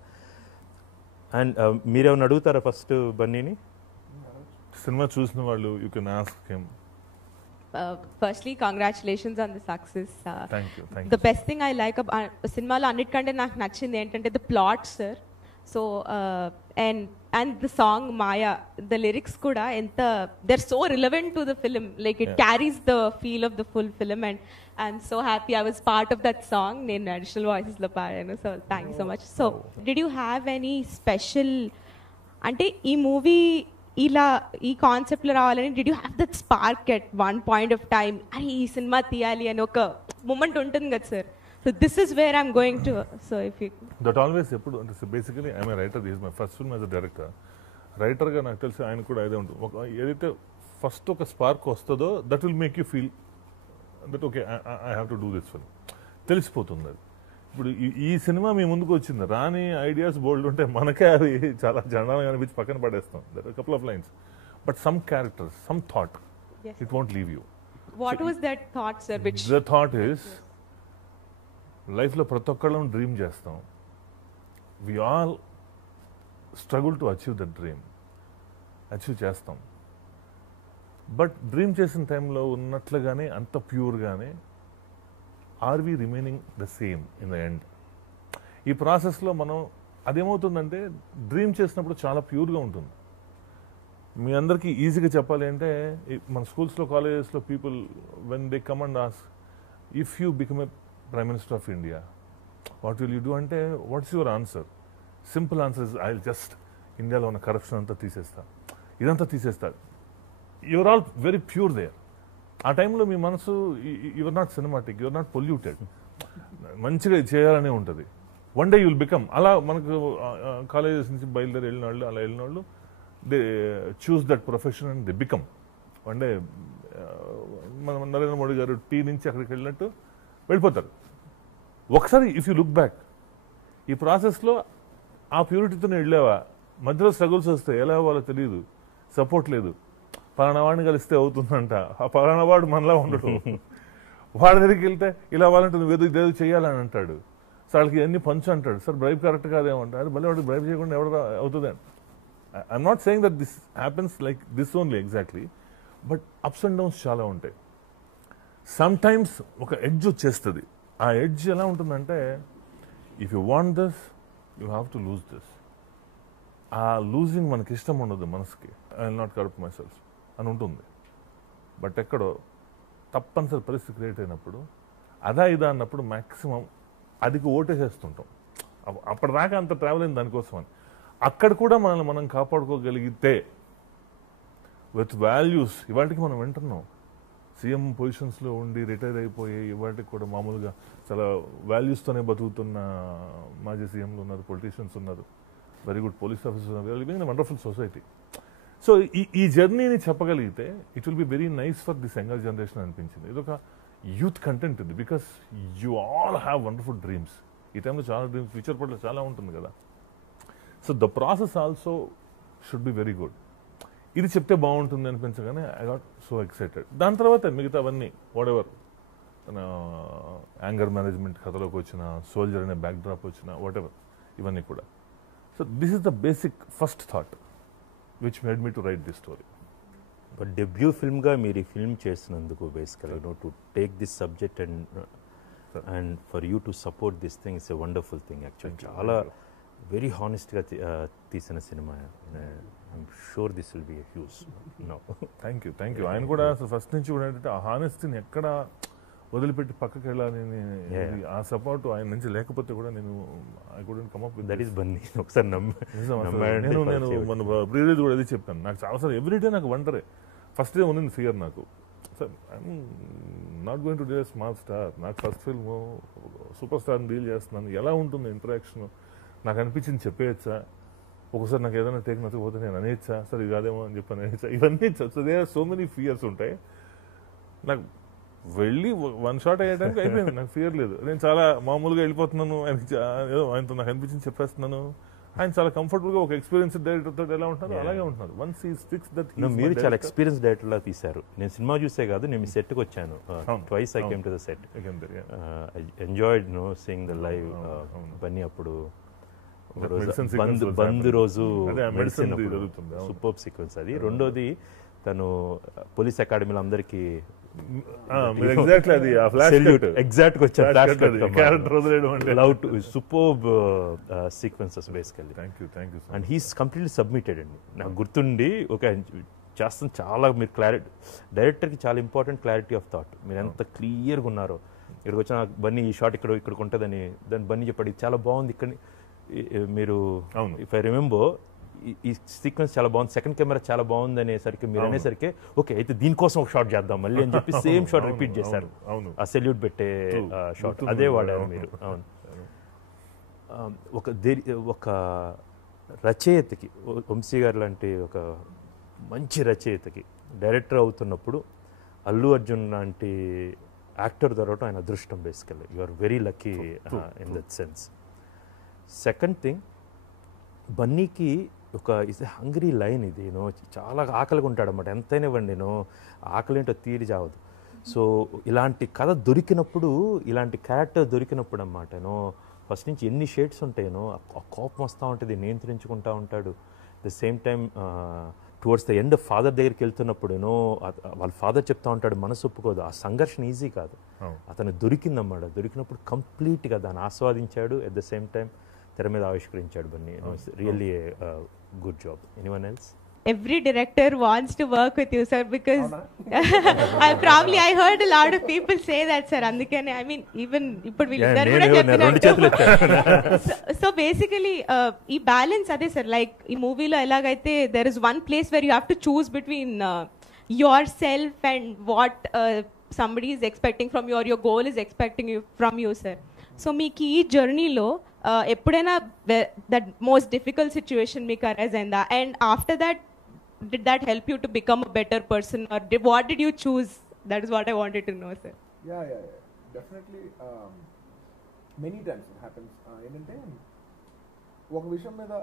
అండ్ మీరేమైనా అడుగుతారా ఫస్ట్ బన్నీని? సినిమా చూసిన వాళ్ళు you can ask him. Firstly, congratulations on the success. Thank you. The best thing I like about సినిమాలో అన్నిటికంటే నాకు నచ్చింది ఏంటంటే the plot, sir. So and the song Maya, the lyrics kuda enta they're so relevant to the film, like it carries the feel of the full film, and I'm so happy I was part of that song. Nenu additional voices lo paadanu, so thank you so much. So did you have any special ante ee movie ఇలా ఈ కాన్సెప్ట్లో రావాలని did you have that spark at one point of time, అరే ఈ cinema తీయాలి అని ఒక moment ఉంటుంది కదా sir? So this is where I'm going to. So if you that always ఎప్పుడు అంటే basically I'm a writer. This my first film as a director. రైటర్గా నాకు తెలిసి ఆయన కూడా అదే ఉంటుంది. ఏదైతే ఫస్ట్ ఒక స్పార్క్ వస్తుందో that will make you feel that okay I have to do this film. తెలిసిపోతుంది అది. ఇప్పుడు ఈ సినిమా మీ ముందుకు వచ్చింది, రాని ఐడియాస్ బోల్డ్ ఉంటే మనకే అది చాలా జనాలుగా అనిపించి పక్కన పడేస్తాం. That couple of lines, but some characters, some thought, it won't leave you. What was that thought sir? Which the thought is, లైఫ్లో ప్రతి ఒక్కళ్ళం డ్రీమ్ చేస్తాం. We all struggle to achieve that dream. Achieve చేస్తాం, but dream చేసిన టైంలో ఉన్నట్లుగానే అంత ప్యూర్గానే are we remaining the same in the end? ఈ ప్రాసెస్లో మనం అదేమవుతుందంటే, డ్రీమ్ చేసినప్పుడు చాలా ప్యూర్గా ఉంటుంది. మీ అందరికీ ఈజీగా చెప్పాలి అంటే, మన స్కూల్స్లో కాలేజెస్లో people when they come and ask, if you become a prime minister of India what will you do అంటే, what's your answer? Simple answer is, I will just ఇండియాలో ఉన్న కరప్షన్ అంతా తీసేస్తా. ఇదంతా తీసేస్తారు. You're all very pure there. ఆ టైంలో మీ మనసు you're not cinematic, you're not polluted, మంచిగా చేయాలనే ఉంటుంది. One day you'll become. అలా మనకు కాలేజెస్ నుంచి బయలుదేరి వెళ్ళిన వాళ్ళు, అలా వెళ్ళిన వాళ్ళు they choose that profession and they become. One day మన నరేంద్ర మోడీ గారు టీ నుంచి అక్కడికి వెళ్ళినట్టు వెళ్ళిపోతారు. ఒకసారి ఇఫ్ యూ లుక్ బ్యాక్, ఈ ప్రాసెస్లో ఆ ప్యూరిటీతోనే వెళ్ళావా, మధ్యలో స్ట్రగుల్స్ వస్తాయి, ఎలా అవ్వాలో తెలియదు, సపోర్ట్ లేదు, పలానా వాడిని కలిస్తే అవుతుందంట, ఆ పలానా వాడు మనలా ఉండడు, వాడి దగ్గరికి వెళ్తే ఇలా అవ్వాలంటే నువ్వు ఇదేదో చేయాలని అంటాడు, సో వాళ్ళకి అన్ని పంచు అంటాడు, సార్ బ్రైబ్ కరెక్ట్ కాదేమంటారు, అది మళ్ళీ వాడికి బ్రైబ్ చేయకుండా ఎవరు అవుతుంది అంట. I'm not saying that this happens like this only exactly, but ups and downs చాలా ఉంటాయి. సమ్ టైమ్స్ ఒక ఎడ్జ్ వచ్చేస్తుంది. ఆ ఎడ్జ్ ఎలా ఉంటుందంటే, if you want this you have to lose this. ఆ లూజింగ్ మనకి ఇష్టం ఉండదు మనసుకి. I will not corrupt my self అని ఉంటుంది. బట్ ఎక్కడో తప్పనిసరి పరిస్థితి క్రియేట్ అయినప్పుడు, అదా ఇదా అన్నప్పుడు మ్యాక్సిమం అదికి ఓటేసేస్తుంటాం. అప్పటిదాకా అంత ట్రావెల్ అయింది దానికోసం అని. అక్కడ కూడా మనల్ని మనం కాపాడుకోగలిగితే విత్ వాల్యూస్, ఇవాటికి మనం వింటున్నాం, సీఎం పొజిషన్స్లో ఉండి రిటైర్ అయిపోయి ఇవాటికి కూడా మామూలుగా చాలా వాల్యూస్తోనే బతుకుతున్న మాజీ సీఎంలు ఉన్నారు, పొలిటీషియన్స్ ఉన్నారు, వెరీ గుడ్ పోలీస్ ఆఫీసర్స్ ఉన్నారు, living in wonderful society. So ఈ జర్నీని చెప్పగలిగితే it will be very nice for this younger generation అనిపించింది. ఇదొక యూత్ కంటెంట్ ఇది, because you all have wonderful dreams. ఈ టైంలో చాలా డ్రీమ్స్, ఫ్యూచర్ పట్ల చాలా ఉంటుంది కదా. So the process also should be very good. ఇది చెప్తే బాగుంటుంది అనిపించగానే ఐ గాట్ సో ఎక్సైటెడ్. దాని తర్వాత మిగతావన్నీ వాట్ ఎవర్, యాంగర్ మేనేజ్మెంట్ కథలోకి వచ్చిన, సోల్జర్ అనే బ్యాక్ డ్రాప్ వచ్చిన, వాట్ ఎవర్, ఇవన్నీ కూడా. So this is the basic first thought which made me to write this story. But debut ఫిల్మ్గా మీరు ఈ ఫిల్మ్ చేస్తున్నందుకు basically to take this subject and for you to support this thing it's a wonderful thing. Actually చాలా very హానెస్ట్గా తీసిన cinema. I'm sure this will be a huge. Thank you. ఆయన కూడా అసలు ఫస్ట్ నుంచి కూడా ఏంటంటే ఆ హానెస్టీని ఎక్కడ వదిలిపెట్టి పక్కకి వెళ్ళాలని, ఆ సపోర్ట్ ఆయన నుంచి లేకపోతే కూడా నేను I couldn't come up with that is Bunny. ఒకసారి నేను మన ప్రీవియస్ కూడా అది చెప్పాను. నాకు చాలాసార్లు ఎవ్రీడే నాకు వండరే. ఫస్ట్ డే ఉన్నది ఫియర్ నాకు. Sir I'm not going to do a small star. నాకు ఫస్ట్ ఫిల్మ్ సూపర్ స్టార్ని డీల్ చేస్తున్నాను, ఎలా ఉంటుంది ఇంటరాక్షన్ నాకు అనిపించింది చెప్పేయచ్చా, ఒకసారి నాకు ఏదైనా టేక్ నచ్చకపోతే నేను అనేచ్చా, సరే ఇది కాదేమో అని చెప్పి అనేచ్చా, ఇవన్నీ సో మెనీ ఫియర్స్ ఉంటాయి. నాకు వెళ్ళి వన్ షాట్ అయ్యేటానికి అయిపోయింది, నాకు ఫియర్ లేదు. నేను చాలా మామూలుగా వెళ్ళిపోతున్నాను, ఆయనతో నాకు అనిపించింది చెప్పేస్తున్నాను. ఆయన చాలా కంఫర్టబుల్గా ఒక ఎక్స్పీరియన్స్ డైరెక్టర్ తోటి ఎలా ఉంటున్నారు అలాగే ఉంటున్నారు. Once he sticks that. మీరు చాలా ఎక్స్పీరియన్స్ డైరెక్టర్ లా తీశారు. నేను సినిమా చూసే కాదు, నేను మీ సెట్కి వచ్చాను. Twice I came to the set. I enjoyed seeing the live Bunny. అప్పుడు బంద్ రోజు సూపర్ సీక్వెన్స్ అది. రెండోది తను పోలీస్ అకాడమీలో అందరికి exact superb sequences basically. And he's completely submitted అండి. నాకు గుర్తుండి ఒక చేస్తాను చాలా. మీరు క్లారిటీ, డైరెక్టర్కి చాలా ఇంపార్టెంట్ క్లారిటీ ఆఫ్ థాట్. మీరు ఎంత క్లియర్గా ఉన్నారో. ఇక్కడికి వచ్చిన బన్నీ ఈ షాట్ ఇక్కడికి ఉంటుందని దాన్ని బన్నీ చెప్పాడు, ఇది చాలా బాగుంది ఇక్కడ మీరు. ఇఫ్ ఐ రిమెంబర్ ఈ సీక్వెన్స్ చాలా బాగుంది, సెకండ్ కెమెరా చాలా బాగుంది అనేసరికి మీరు అనేసరికి ఓకే అయితే దీనికోసం ఒక షాట్ చేద్దాం మళ్ళీ అని చెప్పి సేమ్ షాట్ రిపీట్ చేశారు. ఆ సెల్యూట్ పెట్టే షాట్ అదే వాడారు మీరు. అవును. ఒక రచయితకి, వంశీ గారు లాంటి ఒక మంచి రచయితకి డైరెక్టర్ అవుతున్నప్పుడు అల్లు అర్జున్ లాంటి యాక్టర్ దొరకడం ఆయన అదృష్టం. Basically you are very lucky in that sense. Second thing, బన్నీకి ఒక ఇస్ ఎ హంగ్రీ లైన్ ఇది. చాలా ఆకలిగా ఉంటాడు అన్నమాట. ఎంతైనా ఇవ్వండి ఆకలి ఏంటో తీరి చావదు. సో ఇలాంటి కథ దొరికినప్పుడు, ఇలాంటి క్యారెక్టర్ దొరికినప్పుడు అన్నమాట ఫస్ట్ నుంచి ఎన్ని షేడ్స్ ఉంటాయనో, ఆ కోపం వస్తూ ఉంటుంది, నియంత్రించుకుంటూ ఉంటాడు. The same time towards the end father దగ్గరికి వెళ్తున్నప్పుడు వాళ్ళ ఫాదర్ చెప్తా ఉంటాడు, మనసు ఒప్పుకోదు. ఆ సంఘర్షణ ఈజీ కాదు. అతను దొరికిందన్నమాట. దొరికినప్పుడు కంప్లీట్గా దాన్ని ఆస్వాదించాడు. ఎట్ ద సేమ్ టైం తెర మీద ఆవిష్కరించాడు Bunny. Really good job. Anyone else? every director wants to work with you, sir, because I heard a lot of people say that, sir. Andukane, I mean, even ippudu veellidaru kuda cheppinattu. So basically, ee balance ade, sir. Like ee movie lo elagaithe there is one place where you have to choose between yourself and what somebody is expecting from you, or your goal is expecting you from you, sir. So meeki ee journey lo ఎప్పుడైనా that most difficult situation మీకు arise అయిందా, and after that did that help you to become a better person, or what did you choose? That is what I wanted to know, sir. Yeah. Definitely many times it happens. ఏంటంటే ఒక విషయం మీద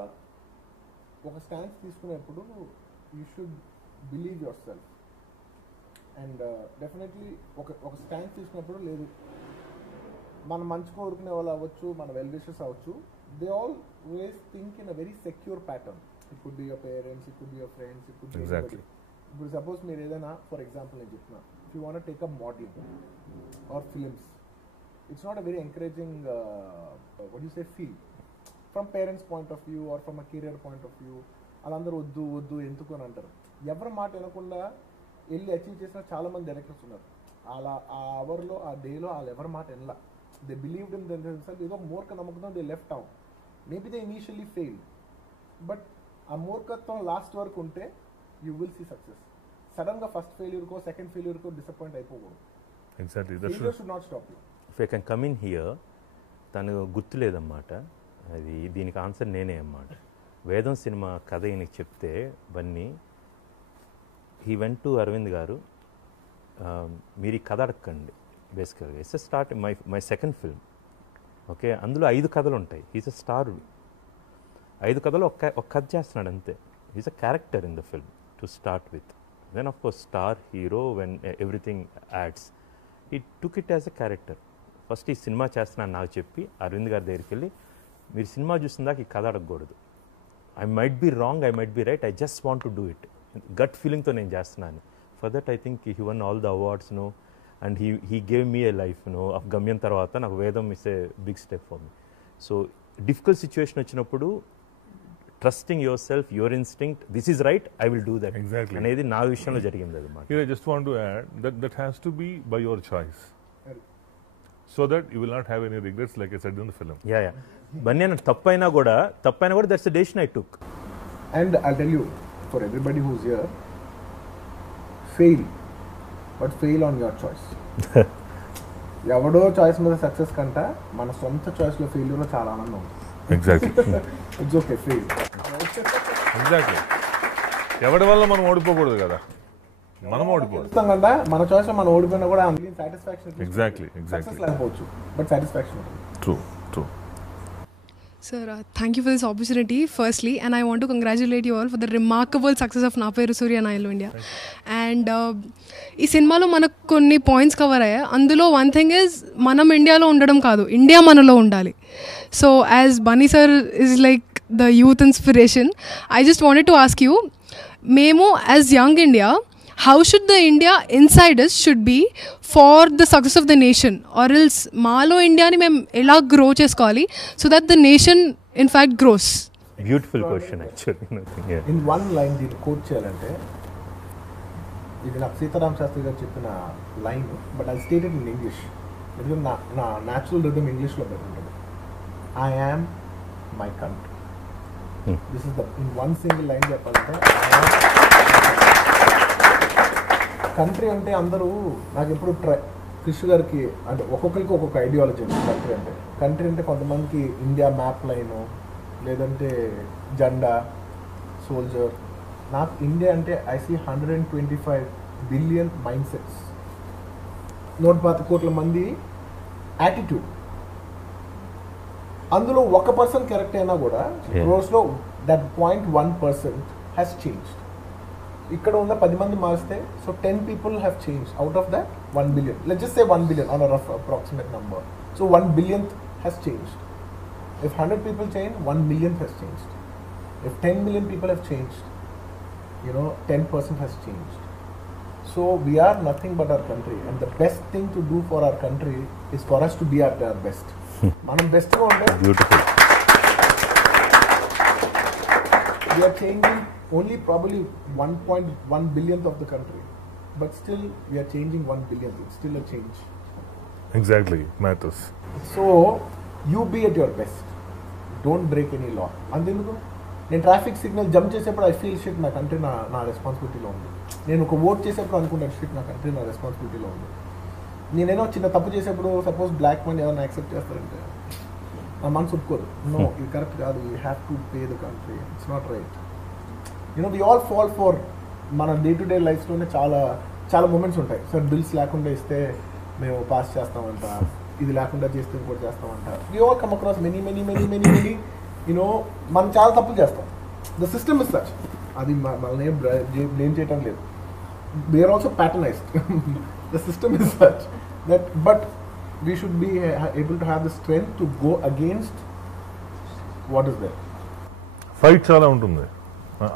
ఒక stand తీసుకునేప్పుడు you should believe yourself, and definitely ఒక stand తీసుకున్నప్పుడు లేదు మన మంచి కోరుకునే వాళ్ళు అవ్వచ్చు, మన వెల్ విషెస్ అవ్వచ్చు, they always think in a very secure pattern. It could be your parents, it could be your friends, it could be anybody. ఇప్పుడు సపోజ్ మీరు ఏదైనా, ఫర్ ఎగ్జాంపుల్ నేను చెప్తున్నా, if you want take up modelling or films, it's not a very encouraging what you say feel from parents point of view or from a career point of view. వాళ్ళందరూ వద్దు ఎందుకు అని అంటారు. ఎవరి మాట వినకుండా వెళ్ళి అచీవ్ చేసిన చాలామంది డైరెక్టర్స్ ఉన్నారు. అలా ఆ అవర్లో ఆ డేలో వాళ్ళు ఎవరి మాట వినలా. They believed in themselves. ఏదో మూర్ఖ నమ్మకంతో they left out. Maybe they initially failed, but ఆ మూర్ఖత్వం లాస్ట్ వరకు ఉంటే you will see success. Sudden గా ఫస్ట్ ఫెయిల్యూర్ కో సెకండ్ ఫెయిల్యూర్ కో డిసప్పాయింట్ అయిపోకూడదు. Exactly. Failure should not stop you. If I can come in here, తను గుర్తులేదన్నమాట, అది దీనికి ఆన్సర్ నేనే అన్నమాట. వేదం సినిమా కథ ఈయనకి చెప్తే Bunny he went to Aravind గారు, మీరు ఈ కథ అడగండి, బేసికల్గా it's start my second film. Okay, అందులో 5 కథలు ఉంటాయి. Is a star. 5 కథలు ఒక కథ చేస్తున్నాడు అంతే. Is a character in the film to start with. Then of course star hero when everything adds. He took it as a character. First ఈ cinema చేస్తున్నాను నాకు చెప్పి అరవింద్ గారి దగ్గరికి వెళ్ళి, మీరు సినిమా చూసిందాక ఈ కథ అడగకూడదు, I might be wrong, I might be right, I just want to do it, gut ఫీలింగ్తో నేను చేస్తున్నాను. For that I think he won all the awards no, and he gave me a life, of గమ్యం తర్వాత నాకు Vedam is a big step for me. So difficult situation వచ్చినప్పుడు trusting yourself, your instinct, this is right, I will do that అనేది నా విషయంలో జరిగింది. అది మాట. I just want to add that has to be by your choice, so that you will not have any regrets, like I said in the film. Yeah. Bunny అన్న తప్పైనా కూడా that's the decision I took. And I'll tell you, for everybody who's here, fail, but fail on your choice. ఎవడో choice మీద success కంట మన సొంత చాయిస్లో ఫెయిల్యూర్లో చాలా ఆనందం ఉంది. Exactly. It's okay, fail. Exactly. ఎవడి వల్ల మనం ఓడిపోకూడదు కదా, మనం ఓడిపోదు కదా, మన చాయిస్లో మనం ఓడిపోయినా కూడా అందులో సాటిస్ఫాక్షన్. Exactly. సక్సెస్ లేకపోవచ్చు, బట్ సాటిస్ఫాక్షన్ ఉంటుంది. True. Sir, thank you for this opportunity, firstly, and I want to congratulate you all for the remarkable success of Na Peru Surya Na Illu India. And ఈ సినిమాలో మనకు కొన్ని points cover అయ్యాయి. అందులో one thing is, మనం ఇండియాలో ఉండడం కాదు, ఇండియా మనలో ఉండాలి. So as Bunny sir is like the youth inspiration, I just wanted to ask you, మేము as young India, how should the India inside us should be for the success of the nation, or else మాలో ఇండియాని మేము ఎలా grow చేసుకోవాలి so that the nation in fact grows? Beautiful question actually. In one line దీన్ని coat చేయాలంటే, ఇది నాకు సీతారాం శాస్త్రి గారు చెప్పిన line, but I stated in English, ఎందుకంటే నా న్యాచురల్ రిథమ్ ఇంగ్లీష్లో ఉంటుంది. I am my country. This is the in one single line చెప్పాలంటే, కంట్రీ అంటే అందరూ నాకు ఎప్పుడు కృష్ణ గారికి అంటే ఒక్కొక్కరికి ఒక్కొక్క ఐడియాలజీ ఉంది. కంట్రీ అంటే కొంతమందికి ఇండియా మ్యాప్ లైను, లేదంటే జెండా, సోల్జర్. నాకు ఇండియా అంటే I see 125 billion mindsets, 125 కోట్ల మంది యాటిట్యూడ్. అందులో 1% కరెక్ట్ అయినా కూడా రోజులో దట్ 0.1% హ్యాస్ చేంజ్డ్. ఇక్కడ ఉన్న 10 మంది మారిస్తే, so 10 people have changed out of that 1 billion. Let's just say 1 billion on a rough approximate number. So 1 billionth has changed. If 100 people change, 1 millionth has changed. If 10 million people have changed, 10% has changed. So we are nothing but our country, and the best thing to do for our country is for us to be at our best. Manam best ga unde. Beautiful. we are changing only probably 1.1 billionth of the country, but still we are changing 1 billionth. It's still a change. Exactly matters. So you be at your best. Don't break any law. అంతెందుకు నేను traffic signal jump చేసేప్పుడు I feel shit నా country నా రెస్పాన్సిబిలిటీలో ఉంది. నేను ఒక vote చేసేప్పుడు అనుకుంటాను షిట్ నా కంట్రీ నా రెస్పాన్సిబిలిటీలో ఉంది. నేనేదో చిన్న తప్పు చేసేప్పుడు సపోజ్ బ్లాక్ మనీ ఏదైనా యాక్సెప్ట్ చేస్తారంటే నా మనసు ఒప్పుకోదు. నో ఇది కరెక్ట్ కాదు, you have to pay the country, it's not right. You know we all fall for మన డే టు డే లైఫ్లోనే చాలా చాలా మూమెంట్స్ ఉంటాయి. సార్ బిల్స్ లేకుండా ఇస్తే మేము పాస్ చేస్తామంట, ఇది లేకుండా చేస్తే ఇంకోటి చేస్తామంట. We all come across many you know మనం చాలా తప్పులు చేస్తాం. The system is such. అది మనల్ని బ్లేమ్ చేయటం లేదు. We are also patronized. The system is such that but we should be able to have the strength to go against what is there. Fight చాలా ఉంటుంది,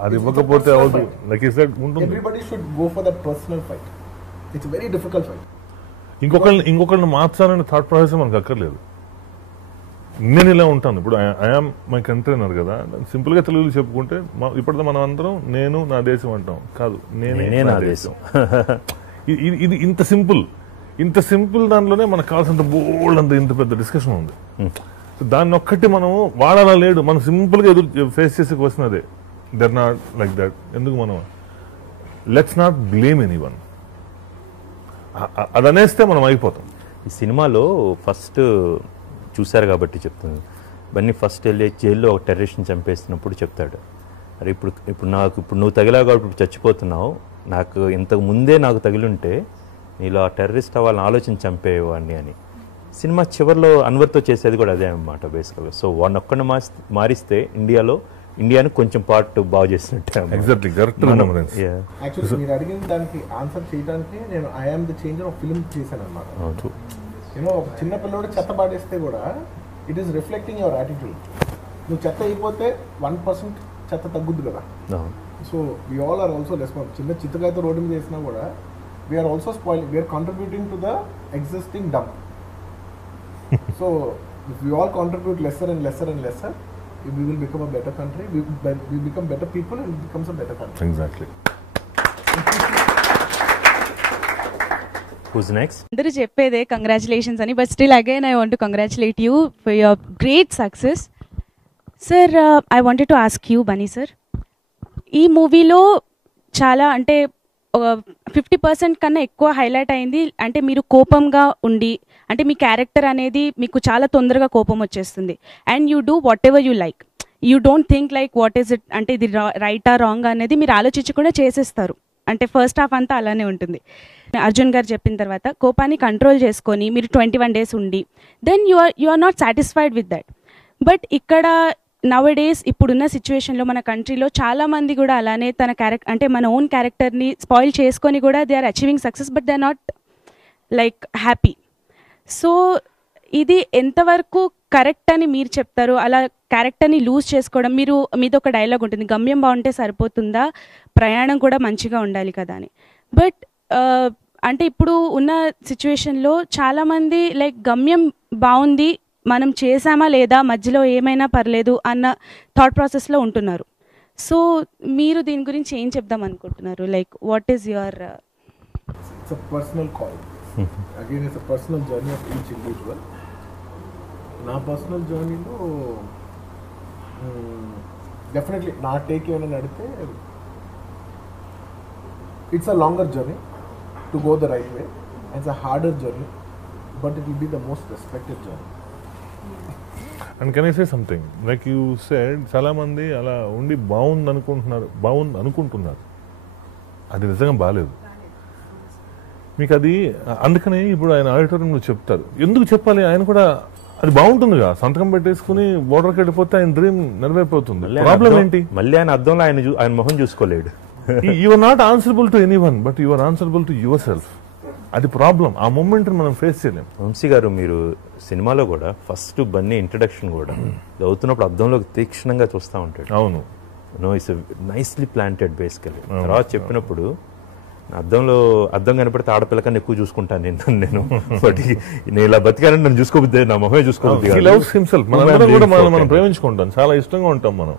అది ఇవ్వకపోతే అవదు. లైక్ ఇస్ దట్ ఉంటుంది. Everybody should go for that personal fight. It's a very difficult fight. ఇంకొకరిని మార్చాలనే thought process మనకు అక్కర్లేదు. నేను ఇలా ఉంటాను, ఇప్పుడు ఐఆమ్ మై కంట్రీ అన్నారు కదా, సింపుల్ గా తెలుగులో చెప్పుకుంటే ఇప్పటితో మనం అందరం నేను నా దేశం అంటాం, కాదు నేనే నా దేశం. ఇది ఇంత సింపుల్ దాంట్లోనే మనకు కావాల్సినంత బోల్డ్ అంత ఇంత పెద్ద డిస్కషన్ ఉంది. సో దాన్ని ఒక్కటి మనం వాడాలా లేడు, మనం సింపుల్ గా ఫేస్ చేసే క్వశ్చన్ అదే. There not like that. ఎందుకు మనం లెట్స్ నాట్ బ్లేమ్ ఎనీవన్, అది అనేస్తే మనం అయిపోతాం. ఈ సినిమాలో ఫస్ట్ చూశారు కాబట్టి చెప్తుంది. బన్నీ ఫస్ట్ వెళ్ళి జైల్లో ఒక టెర్రరిస్ట్ని చంపేస్తున్నప్పుడు చెప్తాడు, అరే ఇప్పుడు నువ్వు తగిలావు కాబట్టి ఇప్పుడు చచ్చిపోతున్నావు, నాకు ఇంతకు ముందే నాకు తగిలింటే నీలో ఆ టెర్రరిస్ట్ అవ్వాలని ఆలోచన చంపేవాడిని అని. సినిమా చివరిలో అన్వర్తో చేసేది కూడా అదే అన్నమాట బేసిక్గా. సో వాడిని ఒక్కడిని మారిస్తే ఇండియాను కొంచెం పార్ట్ బాగు చేసినట్టే. Exactly correct. యాక్చువల్లీ మీరు అడిగిన దానికి ఆన్సర్ చేయడానికి నేను I am the changer of film చేశాను అన్నమాట. యూనో ఒక చిన్న పిల్లడు చెత్త పాడేస్తే కూడా it is reflecting your attitude. నువ్వు చెత్త అయిపోతే 1% చెత్త తగ్గుద్ది కదా. So we all are also response. చిన్న చిత్తకాయతో రోడ్డు మీద వేసినా కూడా we are also spoiling, we are contributing to the existing dump. So if we all contribute lesser and lesser, we will become a better country, we become better people, and it becomes a better country. Exactly. Who's next? అందరూ చెప్పేదే congratulations అని, but still again I want to congratulate you for your great success. Sir I wanted to ask you Bunny sir, ఈ మూవీలో చాలా అంటే 50% కన్నా ఎక్కువ highlight అయింది అంటే మీరు కోపంగా ఉండి, అంటే మీ క్యారెక్టర్ అనేది మీకు చాలా తొందరగా కోపం వచ్చేస్తుంది. And you do what ever you like, you don't think like what is it, అంటే ఇది రైటా రాంగ్ అనేది మీరు ఆలోచించకుండా చేసేస్తారు. అంటే ఫస్ట్ హాఫ్ అంతా అలానే ఉంటుంది. అర్జున్ గారు చెప్పిన తర్వాత కోపాన్ని కంట్రోల్ చేసుకొని మీరు 21 days ఉండి then you are not satisfied with that. But ఇక్కడ నవ్ డేస్ ఇప్పుడున్న సిచ్యువేషన్లో మన కంట్రీలో చాలామంది కూడా అలానే తన అంటే మన ఓన్ క్యారెక్టర్ని స్పాయిల్ చేసుకొని కూడా they are achieving success, but they are not like happy. So ఇది ఎంతవరకు కరెక్ట్ అని మీరు చెప్తారు? అలా క్యారెక్టర్ని లూజ్ చేసుకోవడం, మీది ఒక డైలాగ్ ఉంటుంది, గమ్యం బాగుంటే సరిపోతుందా, ప్రయాణం కూడా మంచిగా ఉండాలి కదా అని. బట్ అంటే ఇప్పుడు ఉన్న సిచ్యువేషన్లో చాలామంది లైక్ గమ్యం బాగుంది, మనం చేసామా లేదా, మధ్యలో ఏమైనా పర్లేదు అన్న థాట్ ప్రాసెస్లో ఉంటున్నారు. సో మీరు దీని గురించి ఏం చెప్దాం అనుకుంటున్నారు? Like what is your It's a personal call. Again, it's a personal journey of each individual. నా పర్సనల్ జర్నీలో డెఫినెట్లీ నా టేక్ ఏమైనా అడిగితే it's a longer journey to go the right way. It's a harder journey, but it will be the most respected journey. And can I say something, like you said, చాలా మంది అలా ఉండి బాగుంది అనుకుంటున్నారు, అది నిజంగా బాగాలేదు మీకు. అది అందుకనే ఇప్పుడు ఆయన ఆడిటోరియంలో చెప్తారు, ఎందుకు చెప్పాలి, ఆయన కూడా అది బాగుంటుందిగా, సంతకం పెట్టేసుకుని బోర్డర్కి వెళ్ళిపోతే ఆయన డ్రీమ్ నెరవేరిపోతుంది. ప్రాబ్లం ఏంటి? మళ్ళీ ఆయన అర్థంలో ఆయన మొహం చూసుకోలేడు. You are not answerable to anyone, but you are answerable to yourself. అది ప్రాబ్లం. ఆ మూమెంట్ మనం ఫేస్ చేయలేం. వంశీ గారు, మీరు సినిమాలో కూడా ఫస్ట్ బన్నీ ఇంట్రడక్షన్ కూడా చదువుతున్నప్పుడు అద్దంలోకి తీక్షణంగా చూస్తూ ఉంటాడు. అవును, ఇట్స్ నైస్లీ ప్లాంటెడ్ బేసికలీ. తర్వాత చెప్పినప్పుడు అద్దం కనపడితే ఆడపిల్ల కన్నా ఎక్కువ చూసుకుంటాను నేను బట్ నేను ఇలా బతికానని నన్ను చూసుకోబుద్ది, నా మొహమే చూసుకోబుద్ది. మనం ప్రేమించుకుంటాం, చాలా ఇష్టంగా ఉంటాం మనం.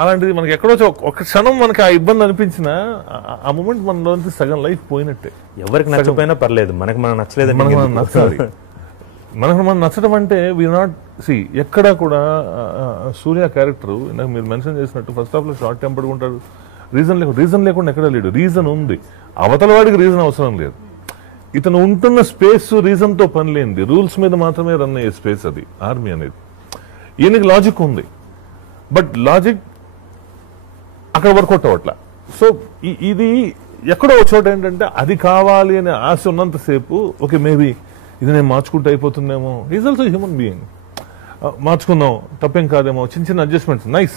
అలాంటిది మనకి ఎక్కడో ఒక క్షణం మనకి ఆ ఇబ్బంది అనిపించినా ఆ మూమెంట్ మనలో సగం లైఫ్ పోయినట్టే. ఎవరికి నచ్చకపోయినా పర్లేదు, మనకు మనం నచ్చలేదు, మనకు మనం నచ్చాలి. మనకు మనం నచ్చడం అంటే వీ నాట్ సి ఎక్కడా కూడా సూర్య క్యారెక్టర్ ఇందాక మీరు మెన్షన్ చేసినట్టు ఫస్ట్ హాఫ్ లో షార్ట్ టెంపర్డ్ ఉంటాడు, రీజన్ లేకుండా ఎక్కడా లేడు. రీజన్ ఉంది, అవతల వాడికి రీజన్ అవసరం లేదు. ఇతను ఉంటున్న స్పేస్ రీజన్ తో పని లేనిది, రూల్స్ మీద మాత్రమే రన్ అయ్యే స్పేస్ అది ఆర్మీ అనేది. ఈయనకి లాజిక్ ఉంది, బట్ లాజిక్ అక్కడ వర్కౌట్ అవ్వట్లా. సో ఇది ఎక్కడో ఒక చోట ఏంటంటే అది కావాలి అనే ఆశ ఉన్నంతసేపు ఓకే మేబీ ఇది నేను మార్చుకుంటూ అయిపోతుందేమో. ఈజ్ ఆల్సో హ్యూమన్ బీయింగ్, మార్చుకుందాం తప్పేం కాదేమో, చిన్న చిన్న adjustments nice,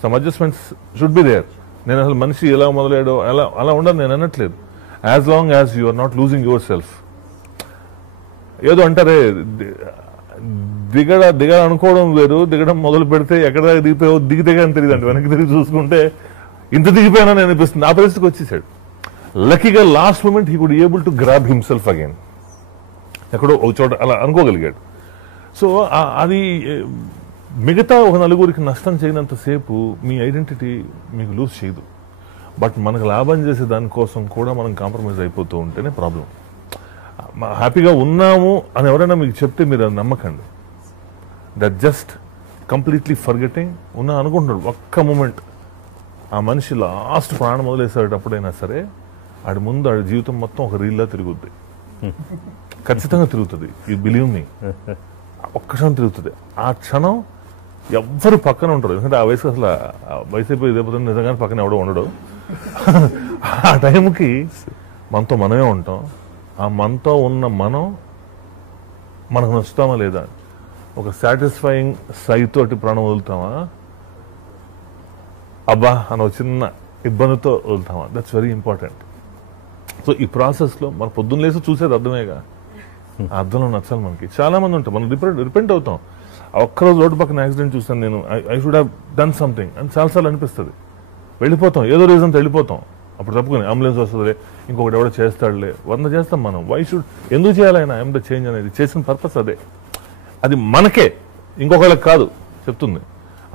some adjustments should be there. నేను అసలు మనిషి ఎలా మొదలయ్యాడో అలా ఉండదు నేను అనట్లేదు. As long as you are not losing yourself. ఏదో అంటారే దిగ అనుకోవడం వేరు, దిగడం మొదలు పెడితే ఎక్కడ దిగిపోయావో దిగితే కానీ తెలియదు అంటే వెనక్కి తిరిగి చూసుకుంటే ఇంత దిగిపోయానని నేను అనిపిస్తుంది. ఆ పరిస్థితికి వచ్చేసాడు. లక్కీగా last moment he could able to grab himself again. ఎక్కడో ఒక చోట అలా అనుకోగలిగాడు. సో అది మిగతా ఒక నలుగురికి నష్టం చేయనంతసేపు మీ ఐడెంటిటీ మీకు లూజ్ చేయదు. బట్ మనకు లాభం చేసే దానికోసం కూడా మనం కాంప్రమైజ్ అయిపోతూ ఉంటేనే ప్రాబ్లం. హ్యాపీగా ఉన్నాము అని ఎవరైనా మీకు చెప్తే మీరు అది నమ్మకండి. దట్ జస్ట్ కంప్లీట్లీ ఫర్గెటింగ్ ఉన్నా అనుకుంటున్నాడు. ఒక్క మూమెంట్ ఆ మనిషి లాస్ట్ ప్రాణం వదిలేసేటప్పుడైనా సరే ఆడి ముందు ఆడి జీవితం మొత్తం ఒక రీల్లా తిరుగుద్ది. ఖచ్చితంగా తిరుగుతుంది. ఈ బిలీవ్ మీ, ఒక్క క్షణం తిరుగుతుంది. ఆ క్షణం ఎవ్వరు పక్కన ఉంటారు. ఎందుకంటే ఆ వయసు అసలు వయసు అయిపోయి ఇదేపోతుంది నిజంగానే పక్కన ఎవడో ఉండడు. ఆ టైంకి మనతో మనమే ఉంటాం. ఆ మనతో ఉన్న మనకు నచ్చుతామా లేదా, ఒక సాటిస్ఫైయింగ్ సైతోటి ప్రాణం వదులుతామా, అబ్బా అని ఒక చిన్న ఇబ్బందితో వదులుతామా, దట్స్ వెరీ ఇంపార్టెంట్. సో ఈ ప్రాసెస్లో మన పొద్దున్న లేసి చూసేది అర్థమేగా, ఆ అర్థంలో నచ్చాలి మనకి. చాలా మంది ఉంటాం, మనం రిపెంట్ అవుతాం. ఒక్కరోజు రోడ్డు పక్కన యాక్సిడెంట్ చూస్తాను నేను, I should have done something అని చాలాసార్లు అనిపిస్తుంది. వెళ్ళిపోతాం, ఏదో రీజన్తో వెళ్ళిపోతాం. అప్పుడు తప్పుకొని అంబులెన్స్ వస్తుందిలే, ఇంకొకటి ఎవడో చేస్తాడులే, 100 చేస్తాం మనం. వై షుడ్, ఎందుకు చేయాలి ఆయన ఐఎమ్ ద చేంజ్ అనేది? చేసిన పర్పస్ అదే. అది మనకే, ఇంకొకళ్ళకి కాదు చెప్తుంది.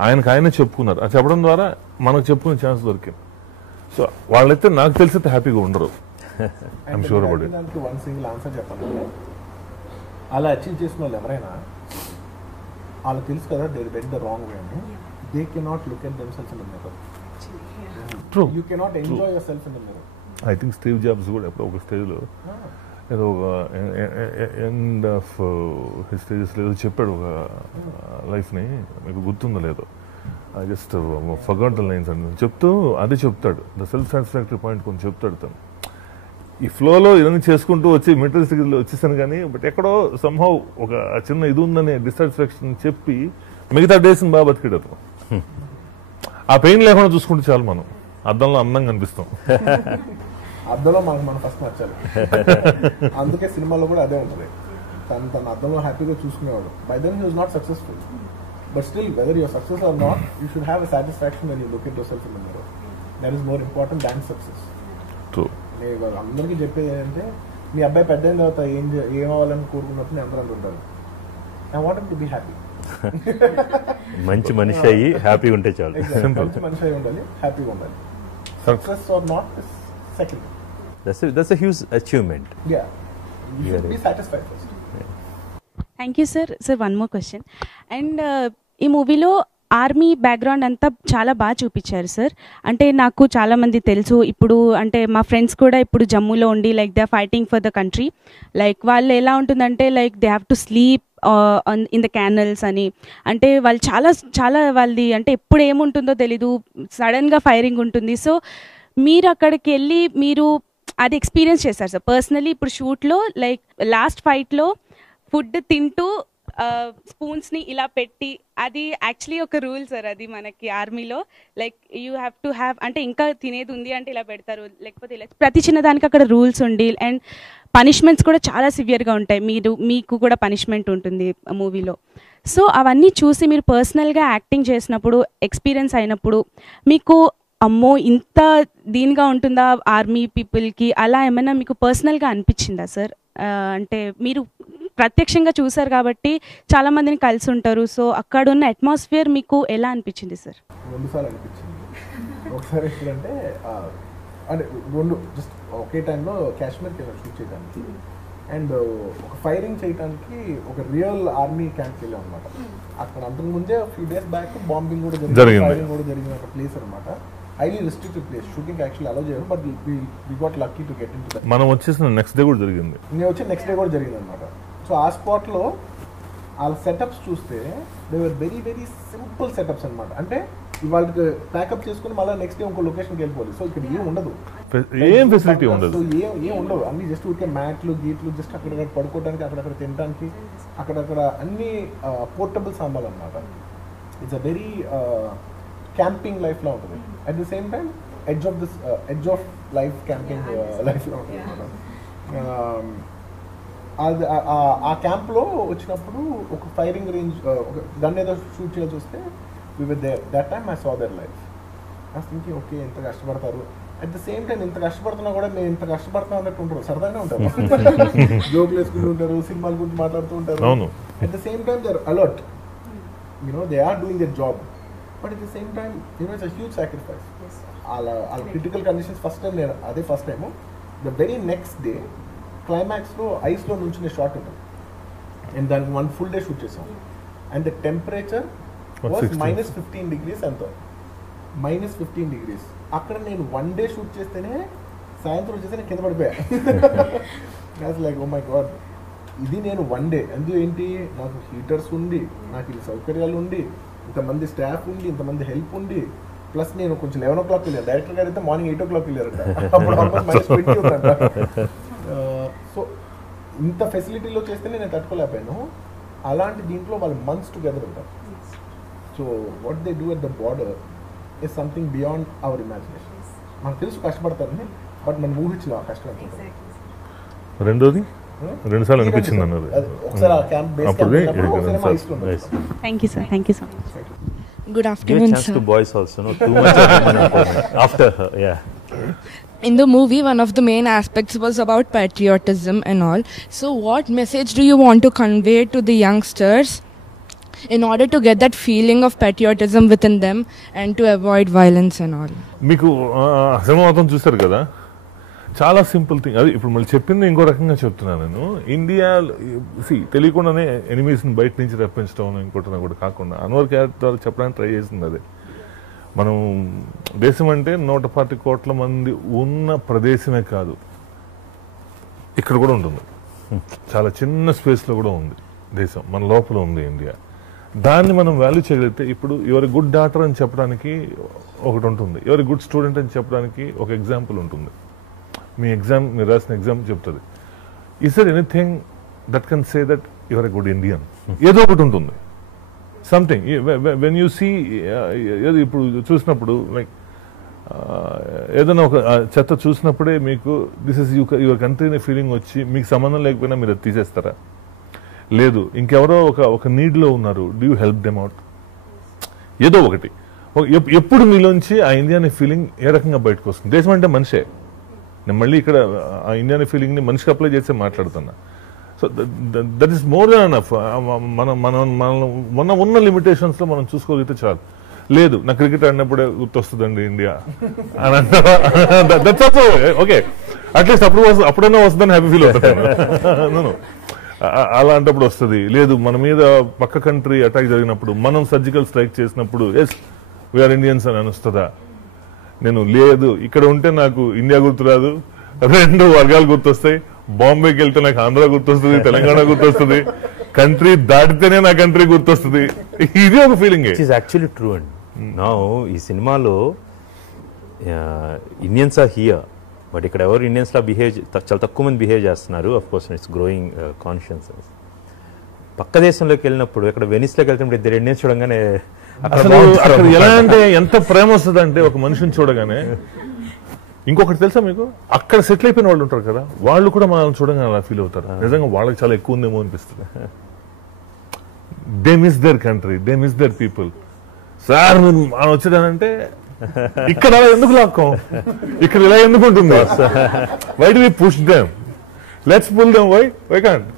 ఆయననే చెప్పుకున్నారు. అది చెప్పడం ద్వారా మనకు చెప్పుకునే ఛాన్స్ దొరికింది. సో వాళ్ళైతే నాకు తెలిసి హ్యాపీగా ఉండరు. I'm sure about it. One single answer చెప్పండి. అలా అచీవ్ చేసిన వాళ్ళు ఎవరైనా వాళ్ళకి తెలుసు కదా they went the wrong way అని. They cannot look at themselves in the mirror. True. You cannot enjoy yourself in the mirror. I think Steve Jobs కూడా ఎప్పుడో ఒక స్టేజ్లో ఏదో ఒక ఎండ్ ఆఫ్ స్టేజెస్లో ఏదో చెప్పాడు ఒక లైఫ్ని, మీకు గుర్తుందో లేదో, I just forgot the lines అని చెప్తూ అది చెప్తాడు. ద సెల్ఫ్ సాటిస్ఫాక్టరీ పాయింట్ కొంచెం చెప్తాడు తను. ఈ ఫ్లోలో ఇవన్నీ చేసుకుంటూ వచ్చి మెటీరియల్స్లో వచ్చేసాను కానీ బట్ ఎక్కడో సంహౌ ఒక చిన్న ఇది ఉందని డిస్సాటిస్ఫాక్షన్ చెప్పి మిగతా డేస్ని బాగా బతికాడు అతను. ఆ పెయిన్ లేకుండా చూసుకుంటే చాలు, మనం అద్దంలో అందంగా కనిపిస్తాం. అద్దంలో మనం ఫస్ట్ నచ్చాలి. అందుకే సినిమాలో కూడా అదే ఉంటుంది. తన అద్దంలో హ్యాపీగా చూసుకునేవాడు. By then he was not successful, but still whether your success or not, you should have a satisfaction when you look at yourself in the mirror. That is more important than success. True. నేను అందరికీ చెప్పేది ఏంటంటే, మీ అబ్బాయి పెద్ద అయిన తర్వాత ఏం అవ్వాలని కోరుకున్నప్పుడు అందరూ అంటుంటారు, I want to be happy. మంచి మనిషి అయ్యి హ్యాపీగా ఉంటే చాలు. మంచి మనిషి అయి ఉండాలి, హ్యాపీగా ఉండాలి. Success or not second. That's a huge achievement. Yeah, you should be satisfied first. Thank you sir. Sir one more question. And ఈ మూవీలో ఆర్మీ బ్యాక్గ్రౌండ్ అంతా చాలా బాగా చూపించారు సార్. అంటే నాకు చాలామంది తెలుసు ఇప్పుడు, అంటే మా ఫ్రెండ్స్ కూడా ఇప్పుడు జమ్మూలో ఉండి like they are fighting for the country. Like వాళ్ళు ఎలా ఉంటుందంటే like they have to sleep in the canals అని, అంటే వాళ్ళు చాలా వాళ్ళది అంటే ఎప్పుడు ఏముంటుందో తెలీదు, సడన్గా ఫైరింగ్ ఉంటుంది. సో మీరు అక్కడికి వెళ్ళి మీరు అది ఎక్స్పీరియన్స్ చేస్తారు సార్ పర్సనలీ. ఇప్పుడు షూట్లో లైక్ లాస్ట్ ఫైట్లో ఫుడ్ తింటూ స్పూన్స్ని ఇలా పెట్టి, అది యాక్చువల్లీ ఒక రూల్ సార్ అది మనకి ఆర్మీలో. Like you have to have, అంటే ఇంకా తినేది ఉంది అంటే ఇలా పెడతారు, లేకపోతే ఇలా ప్రతి చిన్నదానికి అక్కడ రూల్స్ ఉండి, అండ్ పనిష్మెంట్స్ కూడా చాలా సివియర్గా ఉంటాయి. మీకు కూడా పనిష్మెంట్ ఉంటుంది మూవీలో. సో అవన్నీ చూసి మీరు పర్సనల్గా యాక్టింగ్ చేసినప్పుడు, ఎక్స్పీరియన్స్ అయినప్పుడు మీకు అమ్మో ఇంత దీనిగా ఉంటుందా ఆర్మీ పీపుల్కి, అలా ఏమైనా మీకు పర్సనల్గా అనిపించిందా సార్? అంటే మీరు ప్రత్యక్షంగా చూసారు కాబట్టి చాలా మందిని కలిసి ఉంటారు. సో అక్కడ ఉన్న అట్మాస్ఫియర్ మీకు ఎలా అనిపించింది సార్? 2 సార్లు అనిపించింది. ఒకసారి ఎప్పుడంటే అంటే 2 జస్ట్ ఒకే టైంలో కాశ్మీర్కి వెళ్ళాం షూట్ చేయడానికి. అండ్ ఒక ఫైరింగ్ చేయడానికి ఒక రియల్ ఆర్మీ క్యాంప్కి వెళ్ళాం అనమాట. అక్కడ అంతకుముందే ఫ్యూ డేస్ బ్యాక్ బాంబింగ్ కూడా జరిగింది, ఫైరింగ్ కూడా జరిగిన ఒక ప్లేస్ అనమాట. Highly restricted place, shooting actually allow చేయరు, but we got lucky to get in to that. మనం వచ్చేసిన నెక్స్ట్ డే కూడా జరిగింది. నేను వచ్చి నెక్స్ట్ డే కూడా జరిగింది అనమాట. సో ఆ స్పాట్లో వాళ్ళ సెటప్స్ చూస్తే they were very very simple setups అనమాట. అంటే వాళ్ళకి ప్యాకప్ చేసుకుని మళ్ళీ నెక్స్ట్ డే ఇంకో లొకేషన్కి వెళ్ళిపోవాలి. సో ఇక్కడ ఏం ఉండదు, ఏం ఫెసిలిటీ ఉండదు, ఏం ఉండవు. అన్ని జస్ట్ ఊరికే మ్యాట్లు గీట్లు జస్ట్ అక్కడక్కడ పడుకోవడానికి, అక్కడక్కడ తినడానికి, అక్కడక్కడ అన్ని పోర్టబుల్ సామాన్లు అనమాట. ఇట్స్ అ వెరీ క్యాంపింగ్ లైఫ్లో ఉంటుంది. At the same time edge of life camping లైఫ్లో ఉంటుంది అనమాట. ఆ క్యాంప్లో వచ్చినప్పుడు ఒక ఫైరింగ్ రేంజ్, ఒక గన్ ఏదో షూట్ చేయాల్సి వస్తే we were there. That time I saw their life. I was thinking, okay, ఎంత కష్టపడతారు. అట్ ద సేమ్ టైం ఇంత కష్టపడుతున్నా కూడా మేము ఇంత కష్టపడతాం అన్నట్టు ఉంటారు, సరదాగా ఉంటారు, జోకులు వేసుకుంటూ ఉంటారు, సినిమాల గురించి మాట్లాడుతూ ఉంటారు. At the same time they are alert, they are doing their job. But at the same time it's a huge sacrifice. వాళ్ళ క్రిటికల్ కండిషన్స్ ఫస్ట్ టైం నేను అదే first time. The very next day క్లైమాక్స్లో ఐస్లో నుంచునే shot ఉంటుంది. And దానికి 1 full day shoot చేసాం. And the temperature was -15 degrees అంతా, -15 degrees. అక్కడ నేను 1 day షూట్ చేస్తేనే సాయంత్రం వచ్చేసి నేను కింద పడిపోయా. లైక్ ఓ మై గాడ్, ఇది నేను 1 day. అందులో ఏంటి, నాకు హీటర్స్ ఉండి, నాకు ఇది సౌకర్యాలు ఉండి, ఇంతమంది స్టాఫ్ ఉండి, ఇంతమంది హెల్ప్ ఉండి, ప్లస్ నేను కొంచెం 11 o'clock వెళ్ళాను. డైరెక్టర్ గారు అయితే మార్నింగ్ 8 o'clock వెళ్ళారంట. అప్పుడు ఆల్మోస్ట్ -20 ఉందంట. సో ఇంత ఫెసిలిటీలో చేస్తేనే నేను తట్టుకోలేకపోయాను. అలాంటి దీంట్లో వాళ్ళు మంత్స్ టుగెదర్ ఉంటారు. So what they do at the border is something beyond our imagination. మనకు తెలుసు కష్టపడతారని, బట్ మనం ఊహించలేం ఆ కష్టం ఎంత. రెండోది 2 సార్లు అనిపించింది అన్నారు. ఒకసారి ఆ క్యాంప్ బేస్ క్యాంప్, ఒకసారి మా ఇష్టం. Thank you sir, thank you so much. Good afternoon, Give a chance sir. to boys also, no? Too much of women empowerment. After her, yeah. In the movie, one of the main aspects was about patriotism and all. So what message do you want to convey to the youngsters in order to get that feeling of patriotism within them and to avoid violence and all? మీకు cinema మొత్తం చూస్తారు కదా, చాలా simple thing అది. ఇప్పుడు మళ్ళీ చెప్పింది ఇంకో రకంగా చెప్తున్నాను నేను. ఇండియా తెలియకుండానే ఎనిమీస్ని బయట నుంచి రప్పించడం ఇంకోటి కూడా కాకుండా అన్వర్ క్యారెక్టర్ చెప్పడానికి ట్రై చేసింది అదే. మనం దేశం అంటే 140 కోట్ల మంది ఉన్న ప్రదేశమే కాదు, ఇక్కడ కూడా ఉంటుంది. చాలా చిన్న స్పేస్లో కూడా ఉంది దేశం, మన లోపల ఉంది ఇండియా. దాన్ని మనం వాల్యూ చేయగలిగితే, ఇప్పుడు యువర్ గుడ్ డాటర్ అని చెప్పడానికి ఒకటి ఉంటుంది, యువర్ గుడ్ స్టూడెంట్ అని చెప్పడానికి ఒక ఎగ్జాంపుల్ ఉంటుంది. మీరు రాసిన ఎగ్జామ్ చెప్తుంది. Is there anything that can say that your a good Indian? ఏదో ఒకటి ఉంటుంది, సంథింగ్. వెన్ యూ సీ, ఇప్పుడు చూసినప్పుడు లైక్ ఏదైనా ఒక చెత్త చూసినప్పుడే మీకు దిస్ ఇస్ యువర్ కంట్రీ అనే ఫీలింగ్ వచ్చి, మీకు సంబంధం లేకపోయినా మీరు అది తీసేస్తారా? లేదు, ఇంకెవరో ఒక నీడ్లో ఉన్నారు, do you help them out? ఏదో ఒకటి. ఎప్పుడు మీలోంచి ఆ ఇండియా అనే ఫీలింగ్ ఏ రకంగా బయటకు వస్తుంది? దేశం అంటే మనిషే. నేను మళ్ళీ ఇక్కడ ఆ ఇండియా అనే ఫీలింగ్ని మనిషికి అప్లై చేస్తే మాట్లాడుతున్నా. So that is more than enough. మన ఉన్న లిమిటేషన్స్లో మనం చూసుకోగలిగితే చాలు. లేదు, నా క్రికెట్ ఆడినప్పుడే గుర్తొస్తుందండి ఇండియా అని అంటారా? That's also okay. అట్లీస్ట్ అప్పుడైనా వస్తుందని హ్యాపీ ఫీల్ అవుతాను. అలాంటప్పుడు వస్తుంది. లేదు, మన మీద పక్క కంట్రీ అటాక్ జరిగినప్పుడు, మనం సర్జికల్ స్ట్రైక్ చేసినప్పుడు ఎస్ వీఆర్ ఇండియన్స్ అని వస్తుందా? నేను లేదు, ఇక్కడ ఉంటే నాకు ఇండియా గుర్తురాదు, 2 వర్గాలు గుర్తొస్తాయి. బాంబేకి వెళ్తే నాకు ఆంధ్ర గుర్తొస్తుంది, తెలంగాణ గుర్తొస్తుంది, కంట్రీ దాటితేనే నా కంట్రీ గుర్తొస్తుంది. ఇది ఒక feeling. It is actually true అండి. నా ఈ సినిమాలో ఇండియన్స్ ఆర్ హియర్, బట్ ఇక్కడ ఎవరు ఇండియన్స్ లా చాలా తక్కువ మంది బిహేవ్ చేస్తున్నారు. Of course it's growing consciousness. పక్క దేశంలోకి వెళ్ళినప్పుడు, ఇక్కడ వెనిస్లోకి వెళ్తున్నప్పుడు 2 ఇండియన్స్ చూడగానే అక్కడ ఎలా అంటే ఎంత ప్రేమ వస్తుంది అంటే, ఒక మనిషిని చూడగానే. ఇంకొకటి తెలుసా మీకు, అక్కడ సెటిల్ అయిపోయిన వాళ్ళు ఉంటారు కదా, వాళ్ళు కూడా మనల్ని చూడగానే అలా ఫీల్ అవుతారు. నిజంగా వాళ్ళకి చాలా ఎక్కువ ఉందేమో అనిపిస్తుంది. They miss their country, they miss their people. Sir మీరు మనం వచ్చేదానంటే ఇక్కడ అలా ఎందుకు లాక్కం, ఇక్కడ ఇలా ఎందుకు ఉంటుంది? Why do we push them? Let's pull them. Why can't?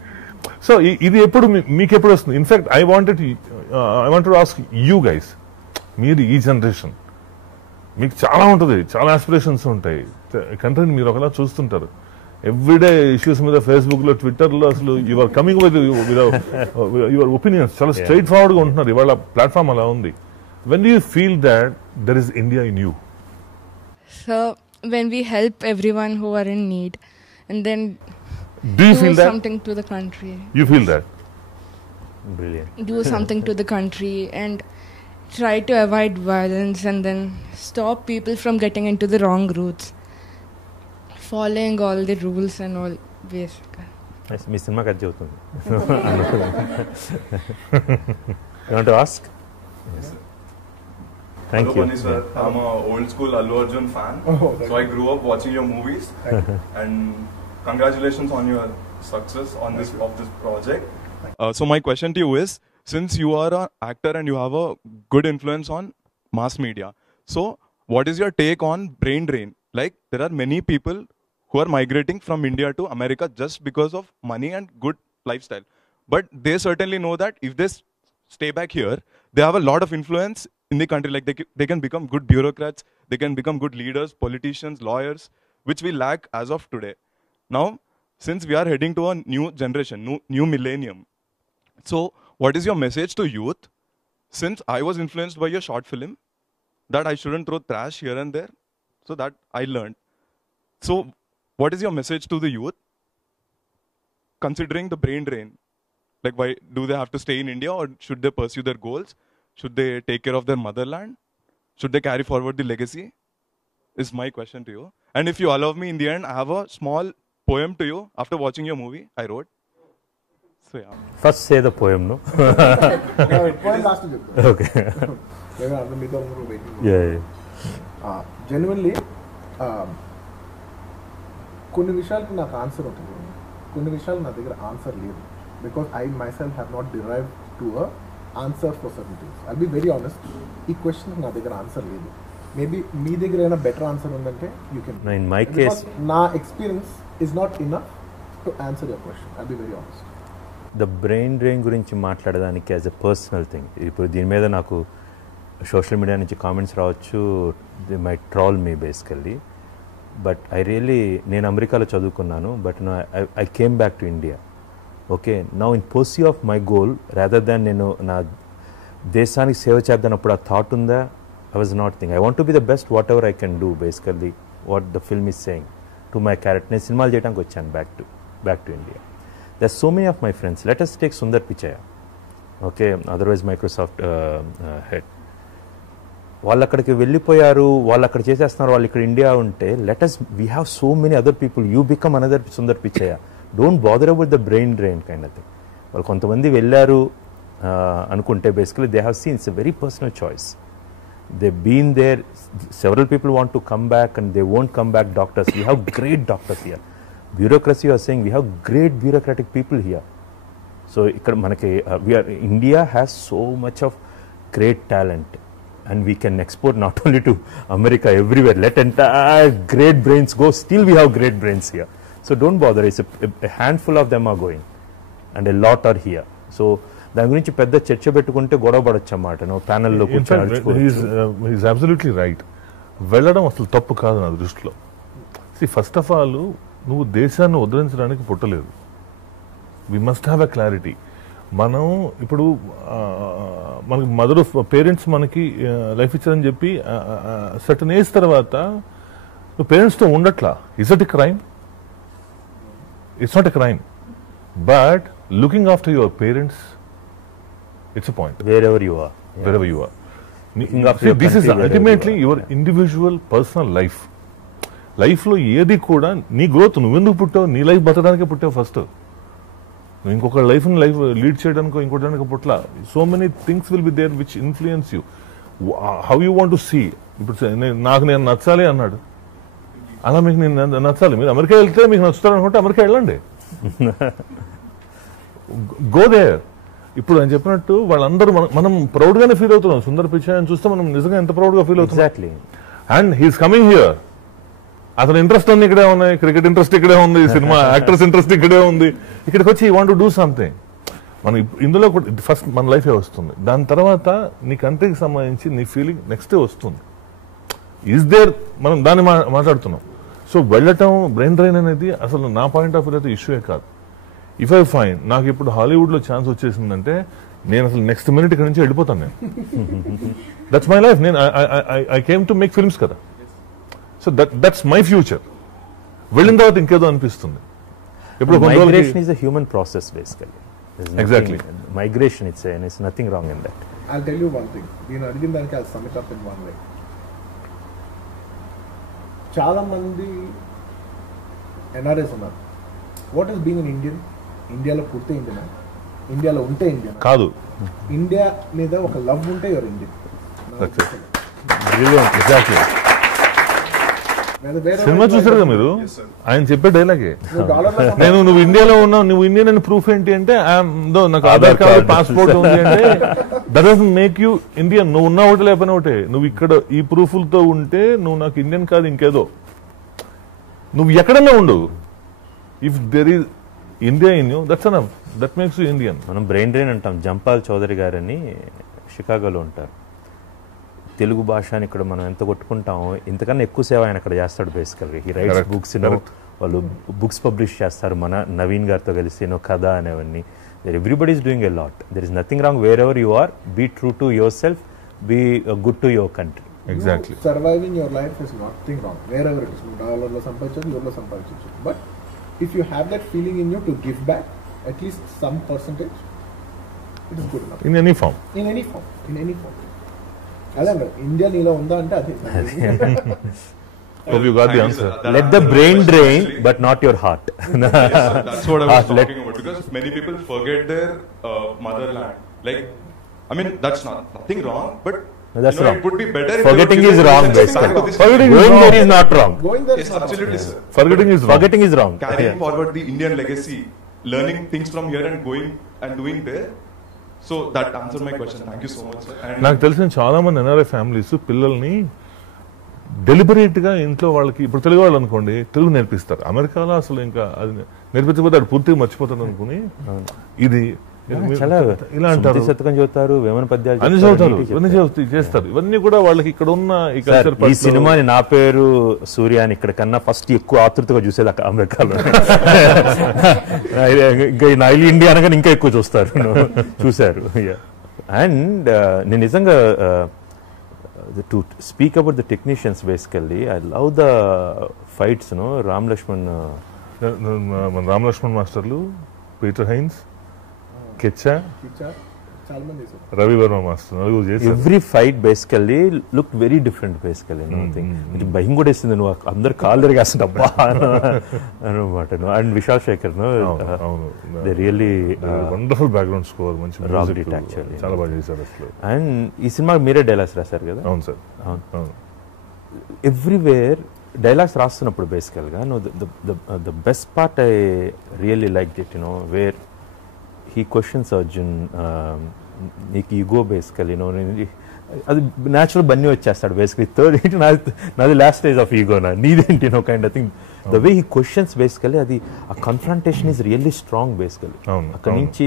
So ఇది ఎప్పుడు మీకు ఎప్పుడు వస్తుంది? In fact I wanted ask you guys, మీరు ఈ జనరేషన్ మీకు చాలా ఉంటుంది, చాలా ఆస్పిరేషన్స్ ఉంటాయి, కంట్రీని మీరు ఒకలా చూస్తుంటారు. ఎవ్రీడే ఇష్యూస్ మీద ఫేస్బుక్ లో, ట్విట్టర్ లో అసలు your coming with your opinions చాలా స్ట్రైట్ ఫార్వర్డ్ గా ఉంటున్నారు. ఇవాళ ప్లాట్ఫామ్ అలా ఉంది. When do you feel that there is India in you? So when we help everyone who are in need, and then Do you feel that? something to the country, You feel that? Brilliant. do something to the country, and try to avoid violence, and then stop people from getting into the wrong routes, following all the rules and all, basically. Nice. మీ సినిమాకి అది చెబుతుంది. You want to ask? Yes. Thank Hello, you. Bunny sir. I'm a old school Allu Arjun fan. Oh, So I grew up watching your movies. And congratulations on your success on this project. So my question to you is, since you are an actor and you have a good influence on mass media, so what is your take on brain drain? Like, there are many people who are migrating from India to America just because of money and good lifestyle. But they certainly know that if they stay back here, they have a lot of influence in the country. Like, they can become good bureaucrats, they can become good leaders, politicians, lawyers, which we lack as of today. Now, since we are heading to a new generation, new millennium, so what is your message to youth? Since I was influenced by your short film, that I shouldn't throw trash here and there, so that I learned. So what is your message to the youth, considering the brain drain? Like, why do they have to stay in India, or should they pursue their goals? Should they take care of their motherland? Should they carry forward the legacy? Is my question to you. And if you allow me, in the end, I have a small poem to you after watching your movie I wrote. So yeah. First say the poem, no? Last చెప్తాను. Okay. మీతో waiting. Yeah. Genuinely కొన్ని విషయాలకు నాకు answer ఉంటుంది, కొన్ని విషయాలు నా దగ్గర ఆన్సర్ లేదు. Because I my self have not derive to a answer for certain things. I'll be very honest, ఈ క్వశ్చన్ నా దగ్గర ఆన్సర్ లేదు. మేబీ మీ దగ్గర ఏమైనా బెటర్ ఆన్సర్ ఉందంటే you can. No, in my case, నా experience is not enough to answer your question. I'll be very honest. The brain drain గురించి మాట్లాడడానికి యాజ్ ఎ పర్సనల్ థింగ్, ఇప్పుడు దీని మీద నాకు సోషల్ మీడియా నుంచి కామెంట్స్ రావచ్చు, they might troll me basically. But నేను అమెరికాలో చదువుకున్నాను, but I came back to India. Okay, now in pursuit of my goal rather than నేను నా దేశానికి సేవ చేద్దానప్పుడు ఆ థాట్ ఉందా? I was not think I want to be the best whatever I can do, basically what the film is saying to my character. నేను సినిమాలు చేయడానికి వచ్చాను back to India. There are so many of my friends. Let us take Sundar Pichai, okay, otherwise Microsoft head. వాళ్ళు అక్కడికి వెళ్ళిపోయారు, వాళ్ళు అక్కడ చేసేస్తున్నారు, వాళ్ళు ఇక్కడ ఇండియా ఉంటే we have so many other people. You become another Sundar Pichai. Don't bother about the brain drain kind of thing. వాళ్ళు కొంతమంది వెళ్ళారు అనుకుంటే basically they have seen it's a very personal choice. They've been there. Several people want to come back and they won't come back. Doctors, we have great doctors here. Bureaucracy, you are saying, we have great bureaucratic people here. So India has so much of great talent, and we can export not only to America, everywhere. Let entire great brains go. Still we have great brains here. So don't bother. It's a handful of them are going and a lot are here. So దాని గురించి పెద్ద చర్చ పెట్టుకుంటే గొడవ పడొచ్చు అన్నమాట. ప్యానెల్లో is absolutely right. వెళ్ళడం అసలు తప్పు కాదు నా దృష్టిలో. ఫస్ట్ ఆఫ్ ఆల్, నువ్వు దేశాన్ని ఉద్ధరించడానికి పుట్టలేదు. We must have a clarity. మనం ఇప్పుడు మనకి పేరెంట్స్ మనకి లైఫ్ ఇచ్చారని చెప్పి సర్టన్ ఏజ్ తర్వాత నువ్వు పేరెంట్స్తో ఉండట్లా. Is it a crime? It's not a crime. But looking after your parents, it's a point. Wherever you are. This is ultimately your individual personal life. లైఫ్లో ఏది కూడా నీ గ్రోత్, నువ్వెందుకు పుట్టావు? నీ లైఫ్ బతకడానికే పుట్టావు ఫస్ట్. నువ్వు ఇంకొక లైఫ్ లీడ్ చేయడానికో ఇంకోటానికి పుట్ల. So many things will be there which influence you. How you want to see. ఇప్పుడు నేను నచ్చాలి అన్నాడు, అలా మీకు నేను నచ్చాలి. మీరు అమెరికా వెళ్తే మీకు నచ్చుతారనుకుంటే అమెరికా వెళ్ళండి. Go there. ఇప్పుడు ఆయన చెప్పినట్టు వాళ్ళందరూ మనం ప్రౌడ్ గానే ఫీల్ అవుతున్నాం. సుందర్ పిచాయ్ అని చూస్తే మనం నిజంగా ఎంత ప్రౌడ్ గా ఫీల్ అవుతున్నాం. Exactly. And he's coming here. అతని ఇంట్రెస్ట్ అన్ని ఇక్కడే ఉన్నాయి, క్రికెట్ ఇంట్రెస్ట్ ఇక్కడే ఉంది, సినిమా యాక్టర్స్ ఇంట్రెస్ట్ ఇక్కడే ఉంది. ఇక్కడికి వచ్చి వాంట్ టు డూ సంథింగ్. మనం ఇందులో కూడా ఫస్ట్ మన లైఫే వస్తుంది, దాని తర్వాత నీ కంట్రీకి సంబంధించి నీ ఫీలింగ్ నెక్స్టే వస్తుంది. ఈజ్ దేర్, మనం దాన్ని మాట్లాడుతున్నాం. సో వెళ్ళటం బ్రెయిన్ డ్రైన్ అనేది అసలు నా పాయింట్ ఆఫ్ వ్యూ అయితే ఇష్యూయే కాదు. ఇఫ్ ఐ ఫైన్ నాకు ఇప్పుడు హాలీవుడ్లో ఛాన్స్ వచ్చేసిందంటే నేను అసలు నెక్స్ట్ మినిట్ ఇక్కడ నుంచి వెళ్ళిపోతాను నేను. That's my life. నేను I came to make films కదా. So that's my future. వెళ్ళిన తర్వాత ఇంకేదో అనిపిస్తుంది. ఇప్పుడు migration is a human process basically. Exactly. Migration, it's nothing wrong in that. I'll tell you one thing. నేను అడిగిన దానికి I'll sum it up in one way. చాలా మంది ఎన్ఆర్ఎస్ ఉన్నారు. What is being in Indian? ఇండియాలో పుడితే Indian, ఇండియాలో ఉంటే ఇండియన్ కాదు. ఇండియా మీద ఒక లవ్ ఉంటే యువర్ ఇండియన్. ఎగ్జాక్ట్లీ. సినిమా చూసారుగా మీరు, ఆయన చెప్పే డైలాగే. నువ్వు ఇండియాలో ఉన్నావు, నువ్వు ఇండియన్ అని ప్రూఫ్ ఏంటి అంటే నాకు ఆధార్ కార్డు పాస్పోర్ట్ ఉంది అంటే that doesn't make you Indian. నువ్వు ఉన్నా ఒకటి లేకపోయినా ఒకటే. నువ్వు ఇక్కడ ఈ ప్రూఫ్లతో ఉంటే నువ్వు నాకు ఇండియన్ కాదు ఇంకేదో. నువ్వు ఎక్కడన్నా ఉండు, if there is India in you, that's enough. That makes you Indian. మనం బ్రెయిన్ డ్రైన్ అంటాం. జంపాల్ చౌదరి గారని షికాగోలో ఉంటారు. తెలుగు భాషని ఇక్కడ మనం ఎంత కొట్టుకుంటామో ఇంతకన్నా ఎక్కువ సేవ ఆయన అక్కడ చేస్తాడు బేసికల్గా. హీ రైట్స్ బుక్స్, వాళ్ళు బుక్స్ పబ్లిష్ చేస్తారు మన నవీన్ గారితో కలిసి కథ అనేవన్నీ. Everybody is doing a lot. There is nothing wrong wherever you are. Be true to yourself, be good to your country. Exactly. Surviving your life is nothing wrong wherever it is. డాలర్లో సంపాదించవచ్చు, యూరోలో సంపాదించవచ్చు. But if you have that feeling in you to give back at least some percentage, it is good enough. In any form. In any form. In any form. అలా India నీలో ఉందా అంటే అదే. Hope you got the answer. Let the brain drain, but not your heart. That's what I was talking about. Because many people forget their motherland. Like, I mean, that's nothing wrong, but that's wrong. it would be better. Forgetting is wrong, basically. Forgetting Going there is not wrong. Going there Yes, is not absolutely, wrong. sir. Forgetting is wrong. Forgetting is wrong. Carrying forward the Indian legacy, learning things from here and going and doing there. So that answered my question. Thank you so much, sir. And నాకు తెలిసిన చాలా మంది NRI families పిల్లల్ని deliberate గా ఇంట్లో వాళ్ళకి, ఇప్పుడు తెలుగు వాళ్ళు అనుకోండి తెలుగు నేర్పిస్తారు. అమెరికాలో అసలు ఇంకా అది నేర్పించకపోతే అది పూర్తిగా మర్చిపోతాడు అనుకుని ఇది చాలా ఇలా అంటారు, శతకం చదువుతారు, వేమన పద్యాలు అన్ని చదువుతారు, ఇవన్నీ చేస్తారు. ఇవన్నీ కూడా వాళ్ళకి ఇక్కడ ఉన్న ఈ కల్చర్. ఈ సినిమాని నా పేరు సూర్య అని ఇక్కడ కన్నా ఫస్ట్ ఎక్కువ ఆతృతగా చూసేది అక్కడ అమెరికాలో. ఇంకా నైల్ ఇండియా అనగానే ఇంకా ఎక్కువ చూశారు. అండ్ నేను నిజంగా to speak about the technicians basically I love the fights. Ram Lakshman మాస్టర్లు, పీటర్ హైన్స్, కెచ్చా, చాలా మంది చేశారు. Ravi Varma master. Every fight basically look very different basically. భయం కూడా వేసింది, నువ్వు అందరు కాళ్ళు తిరిగేస్తుంది అబ్బా అనమాట. And Vishal Shekhar really wonderful background score, మంచి యాక్చువల్లీ చాలా బాగా చేశారు అసలు. అండ్ ఈ సినిమాకి మీరే డైలాగ్స్ రాశారు కదా? అవును సార్. ఎవ్రీవేర్ డైలాగ్స్ రాస్తున్నప్పుడు బేసికల్గా the best part I really like it where he questions Arjun, నీకు ఈగో బేసికలీ అది న్యాచురల్ బన్నీ వచ్చేస్తాడు బేసికలీ. థర్డ్ నాది లాస్ట్ స్టేజ్ ఆఫ్ ఈగోనా నీదేంటి kind of thing. The way he questions basically అది ఆ confrontation is really strong basically. అక్కడి నుంచి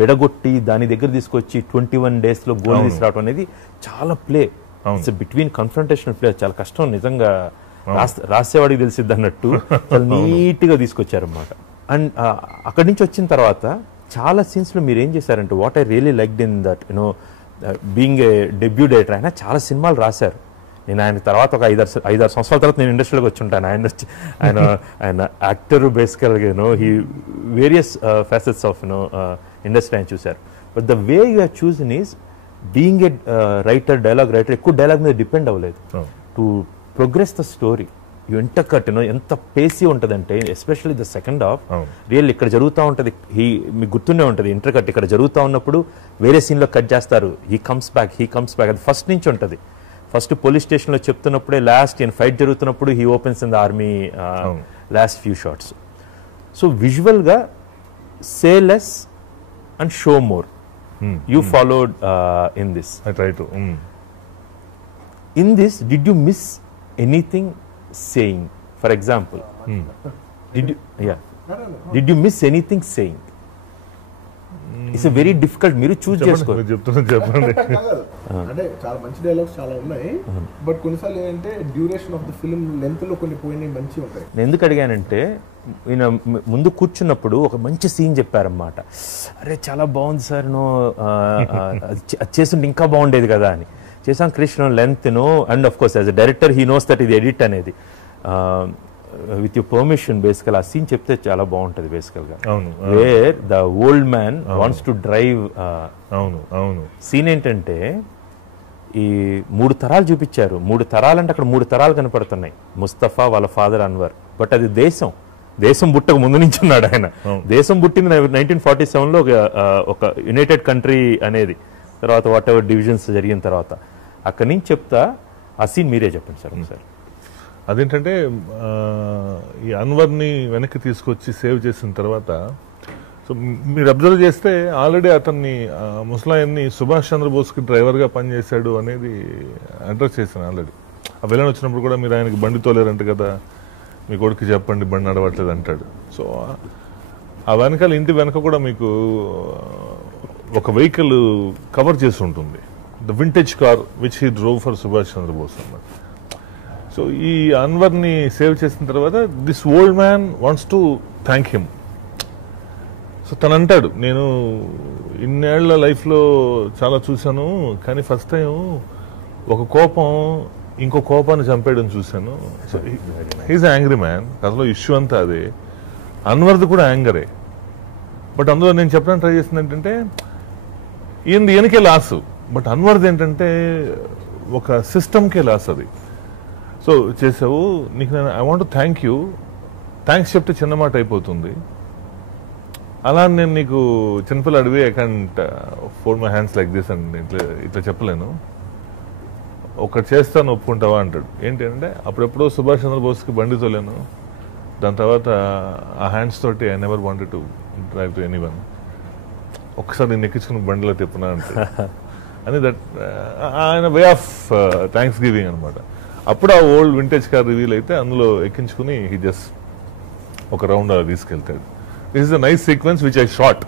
విడగొట్టి దాని దగ్గర తీసుకొచ్చి 21 days లో గోల్ తీసుకురావడం అనేది చాలా play. It's between confrontation play. చాలా కష్టం నిజంగా, రాసేవాడికి తెలిసిద్ది అన్నట్టు చాలా నీట్ గా తీసుకొచ్చారన్నమాట. అండ్ అక్కడి నుంచి వచ్చిన తర్వాత చాలా సీన్స్ లో మీరు ఏం చేశారంటే what I really liked in that being a debut director. ఆయన చాలా సినిమాలు రాశారు. నేను ఆయన తర్వాత ఒక 5-6 సంవత్సరాల తర్వాత నేను ఇండస్ట్రీలోకి వచ్చి ఉంటాను. ఆయన యాక్టర్ బేసికల్గా he various facets of industry ఆయన చూశారు. But the way you have chosen is being a writer, dialogue writer. ఎక్కువ డైలాగ్ మీద డిపెండ్ అవ్వలేదు to progress the story. You intercut ఎంత పేసీ ఉంటుందంటే especially the second half real ఇక్కడ జరుగుతూ ఉంటుంది. మీకు గుర్తునే ఉంటుంది ఇంటర్కట్ ఇక్కడ జరుగుతూ ఉన్నప్పుడు వేరే సీన్లో కట్ చేస్తారు. హీ కమ్స్ బ్యాక్ అది ఫస్ట్ నుంచి ఉంటుంది. ఫస్ట్ పోలీస్ స్టేషన్లో చెప్తున్నప్పుడే లాస్ట్ ఫైట్ జరుగుతున్నప్పుడు he opens in the army last few shots. So విజువల్గా say less and show more you followed in this. In this did you miss anything saying for example did you miss anything saying? It's very difficult. మీరు choose చేసుకోవాలి. చెప్పండి. అంటే చాలా మంచి dialogues చాలా ఉన్నాయి, but కొన్నిసార్లు ఏంటంటే duration of the film length లో కొన్ని పోయినాయి మంచిగా ఉంటాయి. నేను ఎందుకు అడిగానంటే ఈయన ముందు కూర్చున్నప్పుడు ఒక మంచి సీన్ చెప్పారన్నమాట. అరే చాలా బాగుంది సార్, అది చేస్తుంటే ఇంకా బాగుండేది కదా అని. చేసాం కృష్ణ లెంత్ను, and of course as a director he knows that ఇది ఎడిట్ అనేది. విత్ యువర్ పర్మిషన్ బేసికల్ ఆ సీన్ చెప్తే చాలా బాగుంటుంది బేసికల్గా. Where the old man wants to drive. Scene ఏంటంటే ఈ 3 తరాలు చూపించారు. 3 తరాలంటే అక్కడ 3 తరాలు కనపడుతున్నాయి. ముస్తఫా వాళ్ళ ఫాదర్ అన్వర్. బట్ అది దేశం పుట్టక ముందు నుంచి ఉన్నాడు ఆయన. దేశం పుట్టింది 1947లో ఒక యునైటెడ్ కంట్రీ అనేది. తర్వాత వాట్ ఎవర్ డివిజన్స్ జరిగిన తర్వాత అక్కడి నుంచి చెప్తా. ఆ సీన్ మీరే చెప్పండి సార్ ఒకసారి. అదేంటంటే ఈ అన్వర్ని వెనక్కి తీసుకొచ్చి సేవ్ చేసిన తర్వాత, సో మీరు అబ్జర్వ్ చేస్తే ఆల్రెడీ అతన్ని ముసలాయన్ని సుభాష్ చంద్రబోస్కి డ్రైవర్గా పనిచేశాడు అనేది అడ్రస్ చేశాను ఆల్రెడీ. ఆ విలన్ వచ్చినప్పుడు కూడా మీరు ఆయనకి బండి తోలేరంట కదా, మీ కొడుకు చెప్పండి బండి నడవట్లేదు అంటాడు. సో ఆ వెనకాల ఇంటి వెనక కూడా మీకు ఒక వెహికల్ కవర్ చేసి ఉంటుంది, the vintage car which he drove for Subhash Chandrabose అన్నమాట. సో ఈ అన్వర్ని సేవ్ చేసిన తర్వాత this old man wants to thank him. So తను అంటాడు, నేను ఇన్నేళ్ల లైఫ్లో చాలా చూశాను, కానీ ఫస్ట్ టైం ఒక కోపం ఇంకో కోపాన్ని చంపేయడం చూశాను. So he's angry man. అసలు ఇష్యూ అంతా అదే. అన్వర్ది కూడా యాంగరే. బట్ అందులో నేను చెప్పడానికి ట్రై చేసింది ఏంటంటే ఈయనకే లాస్, బట్ అన్వర్ది ఏంటంటే ఒక సిస్టమ్కే లాస్. అది సో చేసావు, నీకు నేను I want thank you. Thanks చెప్తే చిన్న మాట అయిపోతుంది. అలా నేను నీకు చిన్నపిల్లాడివి I can't fold my hands like this అని ఇట్లా చెప్పలేను. ఒకటి చేస్తాను ఒప్పుకుంటావా అంటాడు. ఏంటంటే అప్పుడెప్పుడో సుభాష్ చంద్రబోస్కి బండి తోలేను, దాని తర్వాత ఆ హ్యాండ్స్ తోటి I never wanted to drive to anyone. ఒక్కసారి నేను ఎక్కించుకుని బండిలో తిప్పునా అంటే అని దట్ ఆయన వే ఆఫ్ థ్యాంక్స్ గివింగ్ అనమాట. అప్పుడు ఆ ఓల్డ్ వింటేజ్ కార్ రివీల్ అయితే అందులో ఎక్కించుకుని హీ జస్ట్ ఒక రౌండ్ అలా తీసుకెళ్తాడు. This is a nice sequence which I shot.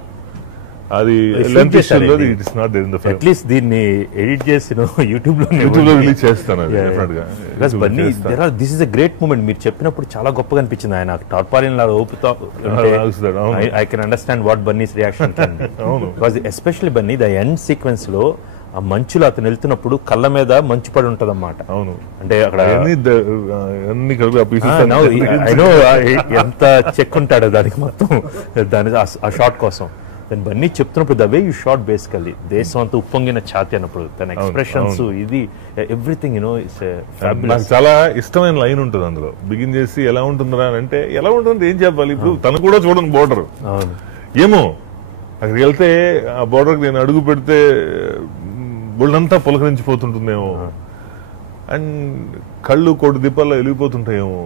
అది లెంత్ ఇష్యూలో it is not there in the film. At least దీన్ని ఎడిట్ చేసి యూట్యూబ్ లో రిలీజ్ చేస్తాను డెఫినెట్ గా. This is a great moment. మీరు చెప్పినప్పుడు చాలా గొప్పగా అనిపించింది. ఆయన టార్పాలిన్ లాగా ఊపుతా I can understand what Bunny's reaction. Especially Bunny the end sequence లో ఆ మంచులో అతను వెళ్తున్నప్పుడు కళ్ళ మీద మంచు పడి ఉంటది అన్నమాట. అవును, అంటే అక్కడ ఎంత చెక్ ఉంటాడు దానికి మొత్తం దాని ఆ షాట్ కోసం. దాని బన్నీ చెప్తున్నప్పుడు the way you shot basically దేశం అంతా ఉప్పొంగిన ఛాతి అన్నప్పుడు తన ఎక్స్ప్రెషన్స్ ఇది ఎవ్రీథింగ్ యూనో ఇట్స్ నాకు చాలా ఇష్టమైన లైన్ ఉంటుంది అందులో. బిగిన్ చేసి ఎలా ఉంటుందిరా అని అంటే ఎలా ఉంటుంది ఏం చెప్పాలి. ఇప్పుడు తను కూడా చూడండి బోర్డర్ ఏమో అక్కడికి వెళ్తే ఆ బోర్డర్కి నేను అడుగు పెడితే ఒళ్ళంతా పులకరించిపోతుంటుందేమో, అండ్ కళ్ళు కోటి దీపాల్లో వెలిగిపోతుంటాయేమో,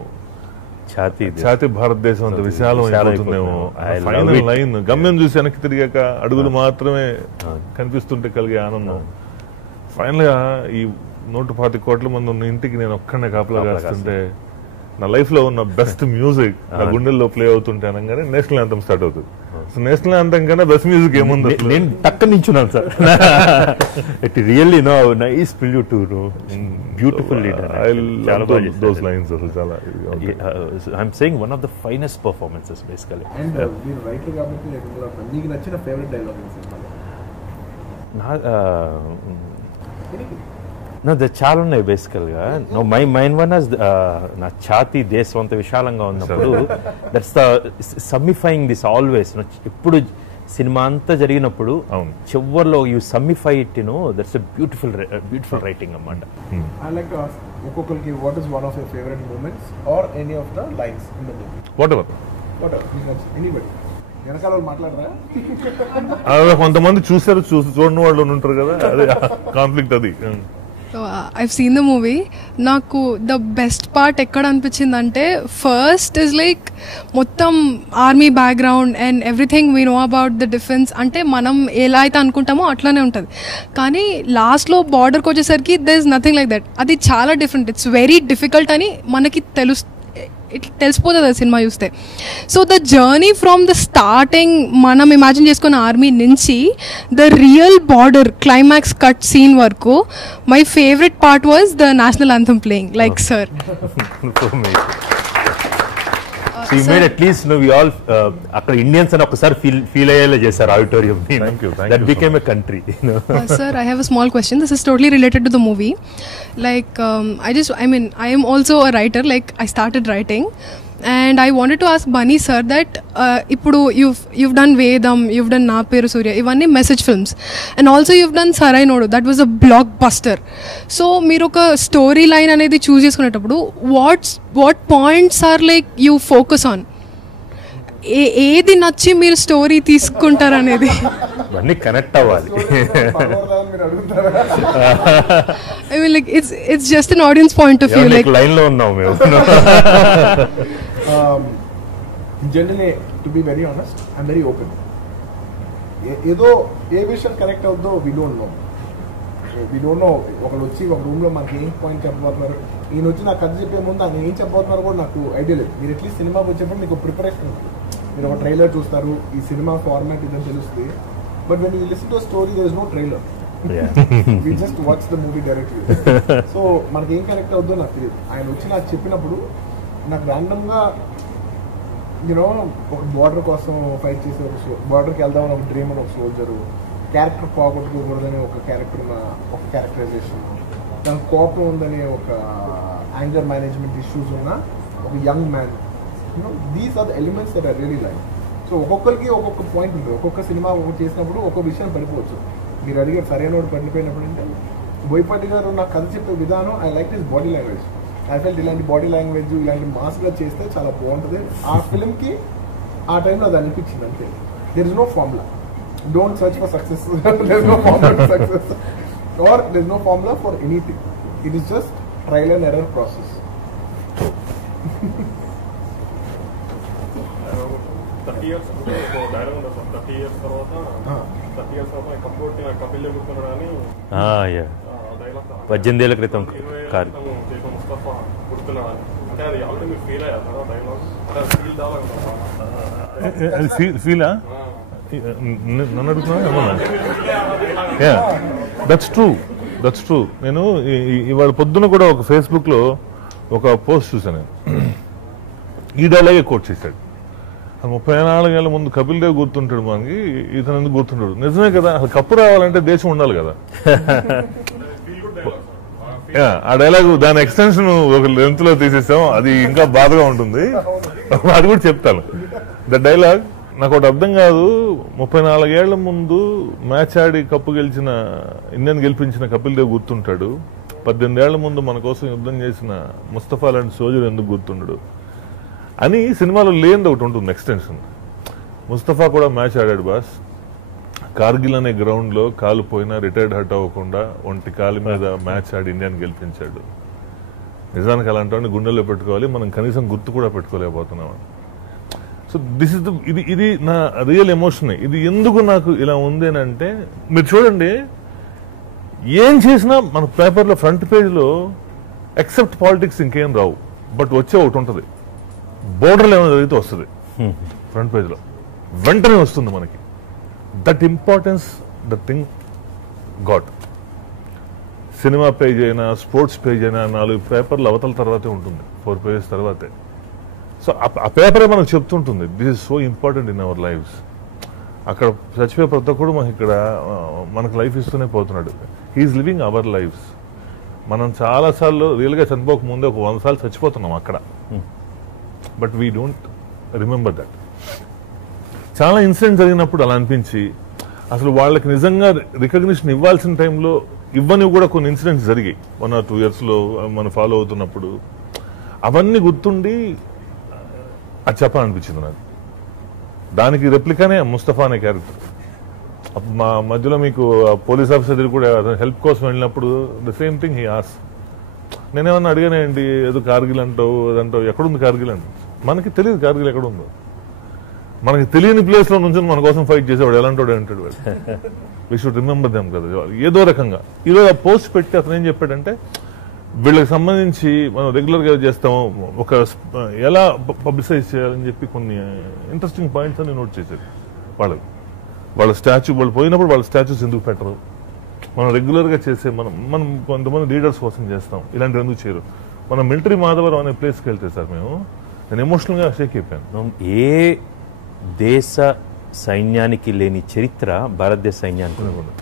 ఛాతి భారతదేశం అంత విశాలం అయిపోతుందేమో. ఫైనల్ లైన్ గమ్యం చూసి వెనక్కి తిరిగాక అడుగులు మాత్రమే కనిపిస్తుంటే కలిగే ఆనందం. ఫైనల్ గా ఈ 125 కోట్ల మంది ఉన్న ఇంటికి నేను ఒక్కడనే కాపలా కాస్తుంటే నా లైఫ్ లో ఉన్న బెస్ట్ మ్యూజిక్ నా గుండెల్లో ప్లే అవుతుంటే అనగానే నేషనల్ యాంథమ్ స్టార్ట్ అవుతుంది. సో నేషనల్ యాంథమ్ కన్నా బెస్ట్ మ్యూజిక్ ఏముంది. నేను టక్క నించున్నాను sir. It really no nice tribute to beautiful leader. I love those lines. అసలు చాలా I'm saying one of the finest performances basically. And మీరు రైటర్ కాబట్టి మీకు నచ్చిన ఫేవరెట్ డైలాగ్ చాలా ఉన్నాయి బేసికల్గా. మై మైన్ వన్ నా ఛాతీ దేశం అంత విశాలంగా ఉన్నప్పుడు that's the summarizing this always. ఎప్పుడు సినిమా అంతా జరిగినప్పుడు చివర్లో you summarize it no that's beautiful writing అన్నమాట. ఒక్కొక్కరికి what is one of your favourite moments or any of the lines in the movie? Whatever anybody. వెనకాల వాళ్ళు మాట్లాడరా? కొంతమంది చూసారు, చూడని వాళ్ళు ఉంటారు కదా, అదే కాన్ఫ్లిక్ట్ అది. So I've seen the movie. నాకు ద బెస్ట్ పార్ట్ ఎక్కడ అనిపించిందంటే ఫస్ట్ ఇస్ లైక్ మొత్తం army background and everything we know about the defence. అంటే మనం ఎలా అయితే అనుకుంటామో అట్లానే ఉంటుంది, కానీ లాస్ట్లో బార్డర్కి వచ్చేసరికి there is nothing like that. అది చాలా డిఫరెంట్. ఇట్స్ వెరీ డిఫికల్ట్ అని మనకి ఇట్లా తెలిసిపోతుంది అది సినిమా చూస్తే. So the journey from the starting మనం ఇమాజిన్ చేసుకున్న ఆర్మీ నుంచి the real border climax cut scene వరకు my favourite part was the national anthem playing like sir. So you made at least we all అక్కడ Indians అని ఒకసారి feel అయ్యేలా చేశారు auditorium. That became a country. Sir, I have a small question. This is totally related to the movie. Like I am also a writer. Like I started writing, and I wanted to ask Bunny sir that ఇప్పుడు you've done Vedam, you've done Na Peru Surya, ఇవన్నీ message films, and also you've done Sarai Nodu, that was a blockbuster. So మీరు ఒక story line అనేది చూస్ చేసుకునేటప్పుడు what points are like you focus on? ఏది నచ్చి మీరు story తీసుకుంటారు అనేది అన్నీ కనెక్ట్ అవ్వాలి. I mean like it's just an audience point of view. Like line లో ఉన్నాం మేము. Generally, to be very honest, I'm very open. ఏదో ఏ విషయం కనెక్ట్ అవుతుందో we don't know. ఒకళ్ళు వచ్చి ఒక రూమ్ లో మనకి ఏం పాయింట్ చెప్పబోతున్నారు, ఈయన వచ్చి నాకు కథ చెప్పే ముందు ఆయన ఏం చెప్పబోతున్నారు కూడా నాకు ఐడియా లేదు. మీరు అట్లీస్ట్ సినిమాకి వచ్చేప్పుడు మీకు ప్రిపరేషన్ ఉంటుంది. మీరు ఒక ట్రైలర్ చూస్తారు, ఈ సినిమా ఫార్మాట్ ఇదని తెలుస్తుంది. But when you listen to story there is no trailer, we just watch the movie directly. So మనకి ఏం కనెక్ట్ అవుతుందో నాకు తెలియదు. ఆయన వచ్చి నాకు చెప్పినప్పుడు నాకు ర్యాండమ్గా యూనో ఒక బార్డర్ కోసం ఫైట్ చేసే బార్డర్కి వెళ్దామని ఒక డ్రీమ్ అని ఒక సోల్జరు, క్యారెక్టర్ పోగొట్టుకోకూడదని ఒక క్యారెక్టరైజేషన్, దాని కోపం ఉందని ఒక యాంగర్ మేనేజ్మెంట్ ఇష్యూస్ ఉన్న ఒక young man. These are the elements that I really like. So ఒక్కొక్కరికి ఒక్కొక్క పాయింట్ ఉంటుంది. ఒక్కొక్క సినిమా చేసినప్పుడు ఒక్కొక్క విషయం పడిపోవచ్చు. మీరు అడిగారు సరైనోడు పడిపోయినప్పుడు అంటే బోయపాటి గారు నాకు కథ చెప్పే విధానం, I like his body language. I felt ఇలాంటి బాడీ లాంగ్వేజ్ ఇలాంటి మాస్గా చేస్తే చాలా బాగుంటుంది. ఆ ఫిల్మ్కి ఆ టైంలో అది అనిపించింది అంతే. There is no formula. Don't search for success. There is no formula to success or there is no formula for anything. It is just trial and error process. 30 years dialogue ఉండదు. 30 years తర్వాత కంపోర్ట్ కపిల్ దేవ్ కూర్చున్నాడు అని 18 ఏళ్ల క్రితం car Mustafa గుర్తున్నాడు అని. అంటే అది already మీరు ఫీల్ అయ్యారు డైలాగ్, అంటే ఫీల్ దావా ఫీలా నన్ను అడుగుతున్నా. That's true. నేను ఇవాళ పొద్దున కూడా ఒక ఫేస్బుక్లో ఒక పోస్ట్ చూశాను. ఈ డైలాగే కోట్ చేశాడు. 34 ఏళ్ల ముందు కపిల్ దేవ్ గుర్తుంటాడు, మనకి ఇతను ఎందుకు గుర్తుంటాడు? నిజమే కదా, అసలు కప్పు రావాలంటే దేశం ఉండాలి కదా. ఆ డైలాగ్ దాని ఎక్స్టెన్షన్ ఒక లెంత్ లో తీసేసాం, అది ఇంకా బాధగా ఉంటుంది. అది కూడా చెప్తాను. ద డైలాగ్ నాకు ఒకటి అర్థం కాదు. 34 ఏళ్ల ముందు మ్యాచ్ ఆడి కప్పు గెలిచిన ఇండియన్ గెలిపించిన కపిల్ దేవ్ గుర్తుంటాడు, 18 ఏళ్ల ముందు మన కోసం యుద్ధం చేసిన ముస్తఫా లాంటి సోల్జర్ ఎందుకు గుర్తుండడు అని సినిమాలో లేనిది ఒకటి ఉంటుంది ఎక్స్టెన్షన్. ముస్తఫా కూడా మ్యాచ్ ఆడాడు బాస్. కార్గిల్ అనే గ్రౌండ్ లో కాలు పోయినా రిటైర్డ్ హర్ట్ అవ్వకుండా ఒంటి కాలు మీద మ్యాచ్ ఆడి ఇండియాని గెలిపించాడు. నిజానికి అలాంటి గుండెల్లో పెట్టుకోవాలి, మనం కనీసం గుర్తు కూడా పెట్టుకోలేకపోతున్నాం. సో దిస్ ఇస్ ఇది నా రియల్ ఎమోషన్. ఇది ఎందుకు నాకు ఇలా ఉంది అని అంటే, మీరు చూడండి ఏం చేసినా మన పేపర్లో ఫ్రంట్ పేజ్లో ఎక్సెప్ట్ పాలిటిక్స్ ఇంకేం రావు, బట్ వచ్చే ఒకటి ఉంటుంది, బోర్డర్లో ఏమైనా జరిగితే వస్తుంది ఫ్రంట్ పేజ్లో, వెంటనే వస్తుంది మనకి. That importance the thing got. Cinema page అయినా స్పోర్ట్స్ పేజ్ అయినా 4 పేపర్లు అవతల తర్వాతే ఉంటుంది, 4 pages తర్వాతే. సో ఆ పేపరే మనకు చెప్తుంటుంది this is so important in our lifes. అక్కడ చచ్చిపోయే ప్రతి ఒక్కడు మనకి ఇక్కడ మనకు లైఫ్ ఇస్తూనే పోతున్నాడు. He is living our lives. మనం చాలాసార్లు రియల్గా చనిపోక ముందే ఒక 100 సార్లు చచ్చిపోతున్నాం అక్కడ, but we don't remember that. చాలా ఇన్సిడెంట్ జరిగినప్పుడు అలా అనిపించి అసలు వాళ్ళకి నిజంగా రికగ్నిషన్ ఇవ్వాల్సిన టైంలో ఇవ్వని కూడా కొన్ని ఇన్సిడెంట్స్ జరిగాయి 1 or 2 years మనం ఫాలో అవుతున్నప్పుడు. అవన్నీ గుర్తుండి అది చెప్పాలనిపించింది నాకు. దానికి రెప్లికానే ముస్తఫా అనే క్యారెక్టర్. మా మధ్యలో మీకు పోలీస్ ఆఫీసర్ కూడా హెల్ప్ కోసం వెళ్ళినప్పుడు ద సేమ్ థింగ్ హీ ఆస్. నేనేమన్నా అడిగానేంటి, ఏదో కార్గిల్ అంటావు అదంటావు, ఎక్కడుంది కార్గిల్ అంటే మనకి తెలియదు కార్గిల్ ఎక్కడుందో. మనకి తెలియని ప్లేస్ లో నుంచి మన కోసం ఫైట్ చేసేవాడు ఎలాంటి అంటాడు వాడు. వీ షుడ్ రిమెంబర్ దెమ్ కదా ఏదో రకంగా. ఈరోజు ఆ పోస్ట్ పెట్టి అతను ఏం చెప్పాడంటే, వీళ్ళకి సంబంధించి మనం రెగ్యులర్గా చేస్తాము ఒక ఎలా పబ్లిసైజ్ చేయాలని చెప్పి కొన్ని ఇంట్రెస్టింగ్ పాయింట్స్ అని నోట్ చేశారు వాళ్ళ స్టాచ్యూ వాళ్ళు పోయినప్పుడు వాళ్ళ స్టాచ్యూస్ ఎందుకు పెట్టరు, మనం రెగ్యులర్గా చేసే మనం కొంతమంది లీడర్స్ కోసం చేస్తాం, ఇలాంటివి ఎందుకు చేయరు. మనం మిలిటరీ మాధవరం అనే ప్లేస్కి వెళ్తే సార్ నేను ఎమోషనల్గా షేక్ అయిపోయాను. ఏ దేశ సైన్యానికి లేని చరిత్ర భారతదేశ సైన్యానికి ఉంది.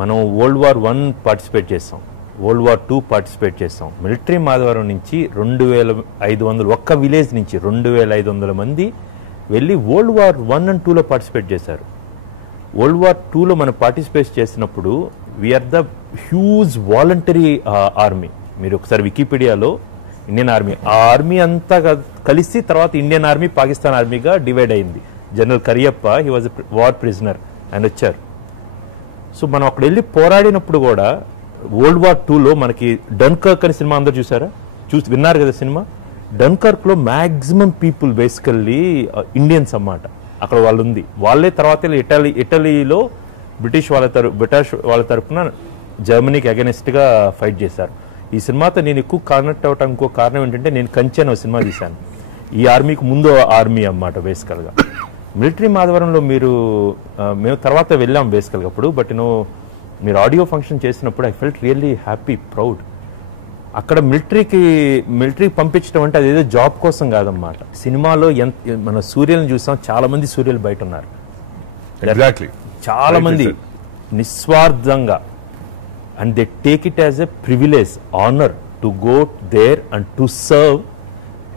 మనం World War I పార్టిసిపేట్ చేస్తాం, World War II పార్టిసిపేట్ చేస్తాం. మిలిటరీ మాధవరం నుంచి 2500 ఒక్క విలేజ్ నుంచి 2500 మంది వెళ్ళి World War I and II participate చేశారు. World War II మనం పార్టిసిపేట్ చేసినప్పుడు we are the huge voluntary army. మీరు ఒకసారి వికీపీడియాలో ఇండియన్ ఆర్మీ, ఆ ఆర్మీ అంతా కలిసి తర్వాత ఇండియన్ ఆర్మీ పాకిస్తాన్ ఆర్మీగా డివైడ్ అయింది. General Cariappa he was war prisoner, ఆయన వచ్చారు. సో మనం అక్కడ వెళ్ళి పోరాడినప్పుడు కూడా World War II మనకి డన్కర్క్ అనే సినిమా అందరూ చూసారా, విన్నారు కదా సినిమా. డన్కర్క్లో మ్యాక్సిమం పీపుల్ బేసికల్లీ ఇండియన్స్ అన్నమాట. అక్కడ వాళ్ళు ఉంది, వాళ్ళే తర్వాత ఇటలీలో బ్రిటిష్ వాళ్ళ తరపున జర్మనీకి అగెనిస్ట్గా ఫైట్ చేశారు. ఈ సినిమాతో నేను ఎక్కువ కనెక్ట్ అవటం ఇంకో కారణం ఏంటంటే నేను కంచెన్ ఒక సినిమా తీశాను. ఈ ఆర్మీకి ముందు ఆర్మీ అన్నమాట బేసికల్గా. మిలిటరీ మాధవరంలో మేము తర్వాత వెళ్ళాం బేసికల్గా అప్పుడు. బట్ మీరు ఆడియో ఫంక్షన్ చేసినప్పుడు I felt really happy, proud. అక్కడ మిలిటరీకి పంపించడం అంటే అదేదో జాబ్ కోసం కాదన్నమాట. సినిమాలో మన సూర్యులను చూసాం, చాలా మంది సూర్యులు బయట ఉన్నారు. చాలా మంది నిస్వార్థంగా, and they take it as a privilege, honour to go there and to serve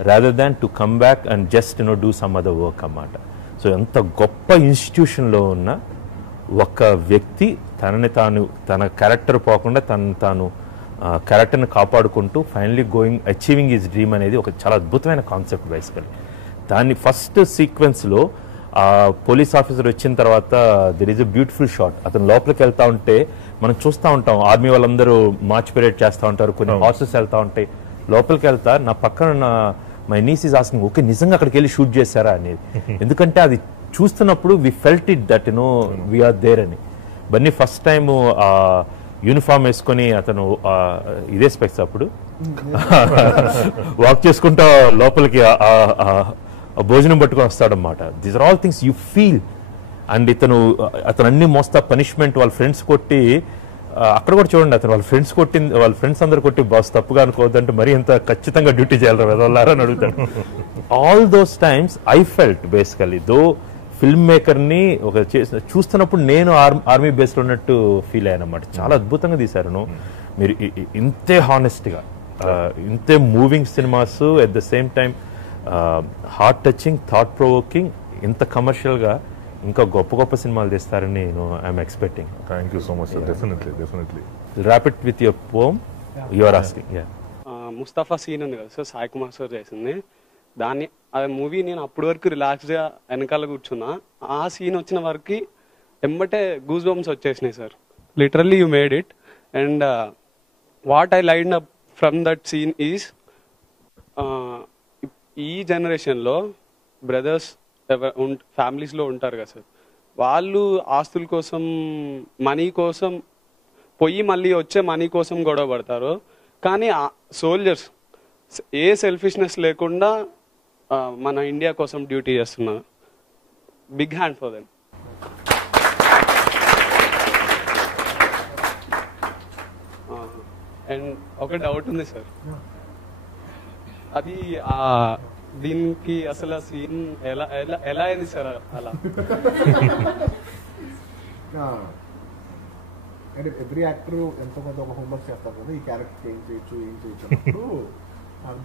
rather than to come back and just do some other work అన్నమాట. సో ఎంత గొప్ప ఇన్స్టిట్యూషన్లో ఉన్న ఒక వ్యక్తి తన క్యారెక్టర్ పోకుండా తాను క్యారెక్టర్ని కాపాడుకుంటూ ఫైనలీ అచీవింగ్ హిజ్ డ్రీమ్ అనేది ఒక చాలా అద్భుతమైన కాన్సెప్ట్ బేసికల్లీ. దాన్ని ఫస్ట్ సీక్వెన్స్లో పోలీస్ ఆఫీసర్ వచ్చిన తర్వాత there is a beautiful shot. అతను లోపలికి వెళ్తా ఉంటే మనం చూస్తూ ఉంటాం, ఆర్మీ వాళ్ళందరూ మార్చ్ పరేడ్ చేస్తూ ఉంటారు, కొన్ని హార్సెస్ వెళ్తూ ఉంటాయి. లోపలికి వెళ్తా నా పక్కన my niece is asking, okay నిజంగా అక్కడికి వెళ్ళి షూట్ చేశారా అనేది. ఎందుకంటే అది చూస్తున్నప్పుడు we felt it that we are there అని. బన్నీ ఫస్ట్ టైము యూనిఫామ్ వేసుకొని అతను ఇదే స్పెక్స్ అప్పుడు వాక్ చేసుకుంటా లోపలికి భోజనం పట్టుకొని వస్తాడనమాట. These are all things you feel. And అతను అన్ని మోస్తా పనిష్మెంట్ వాళ్ళ ఫ్రెండ్స్ కొట్టి, అక్కడ కూడా చూడండి అతను వాళ్ళ ఫ్రెండ్స్ అందరు కొట్టి బాస్ తప్పుగా అనుకోవద్దంటే మరి ఎంత ఖచ్చితంగా డ్యూటీ చేయాలరా వెళ్ళారా అని అడుగుతాడు. All those times I felt basically though film మేకర్ని చూస్తున్నప్పుడు నేను ఆర్మీ బేస్లో ఉన్నట్టు ఫీల్ అయ్యాను అనమాట. చాలా అద్భుతంగా తీశారు మీరు, ఇంతే హానెస్ట్గా, ఇంతే moving cinemas, at the same time heart touching, thought provoking, ఇంత కమర్షియల్గా ఇంకా గొప్ప గొప్ప సినిమాలు తీస్తారని I'm expecting. Thank you so much sir. Definitely wrap it with your poem you are asking. Mustafa scene ఉంది కదా సార్, సాయి కుమార్ సార్ చేసింది. దాన్ని ఆ మూవీ నేను అప్పటి వరకు రిలాక్స్డ్గా వెనకాల కూర్చున్నా. ఆ సీన్ వచ్చిన వరకు ఎంబటే గూస్ బంప్స్ వచ్చేసినాయి sir. Literally you made it. And what I line up from that scene is, ఈ జనరేషన్లో బ్రదర్స్ ఫ్యామిలీస్లో ఉంటారు కదా సార్, వాళ్ళు ఆస్తుల కోసం, మనీ కోసం పోయి మళ్ళీ వచ్చే మనీ కోసం గొడవ పడతారు. కానీ సోల్జర్స్ ఏ సెల్ఫిష్నెస్ లేకుండా మన ఇండియా కోసం డ్యూటీ చేస్తున్నారు. Big hand for them. And ఒక డౌట్ ఉంది సార్, అది దీనికి అసలు ఆ సీన్ ఎలా అయింది సార్? అలా అంటే ఎవ్రీ యాక్టర్ ఎంతో కొంత ఒక హోంవర్క్ చేస్తారు కదా, ఈ క్యారెక్టర్ ఏం చేయొచ్చు అన్నప్పుడు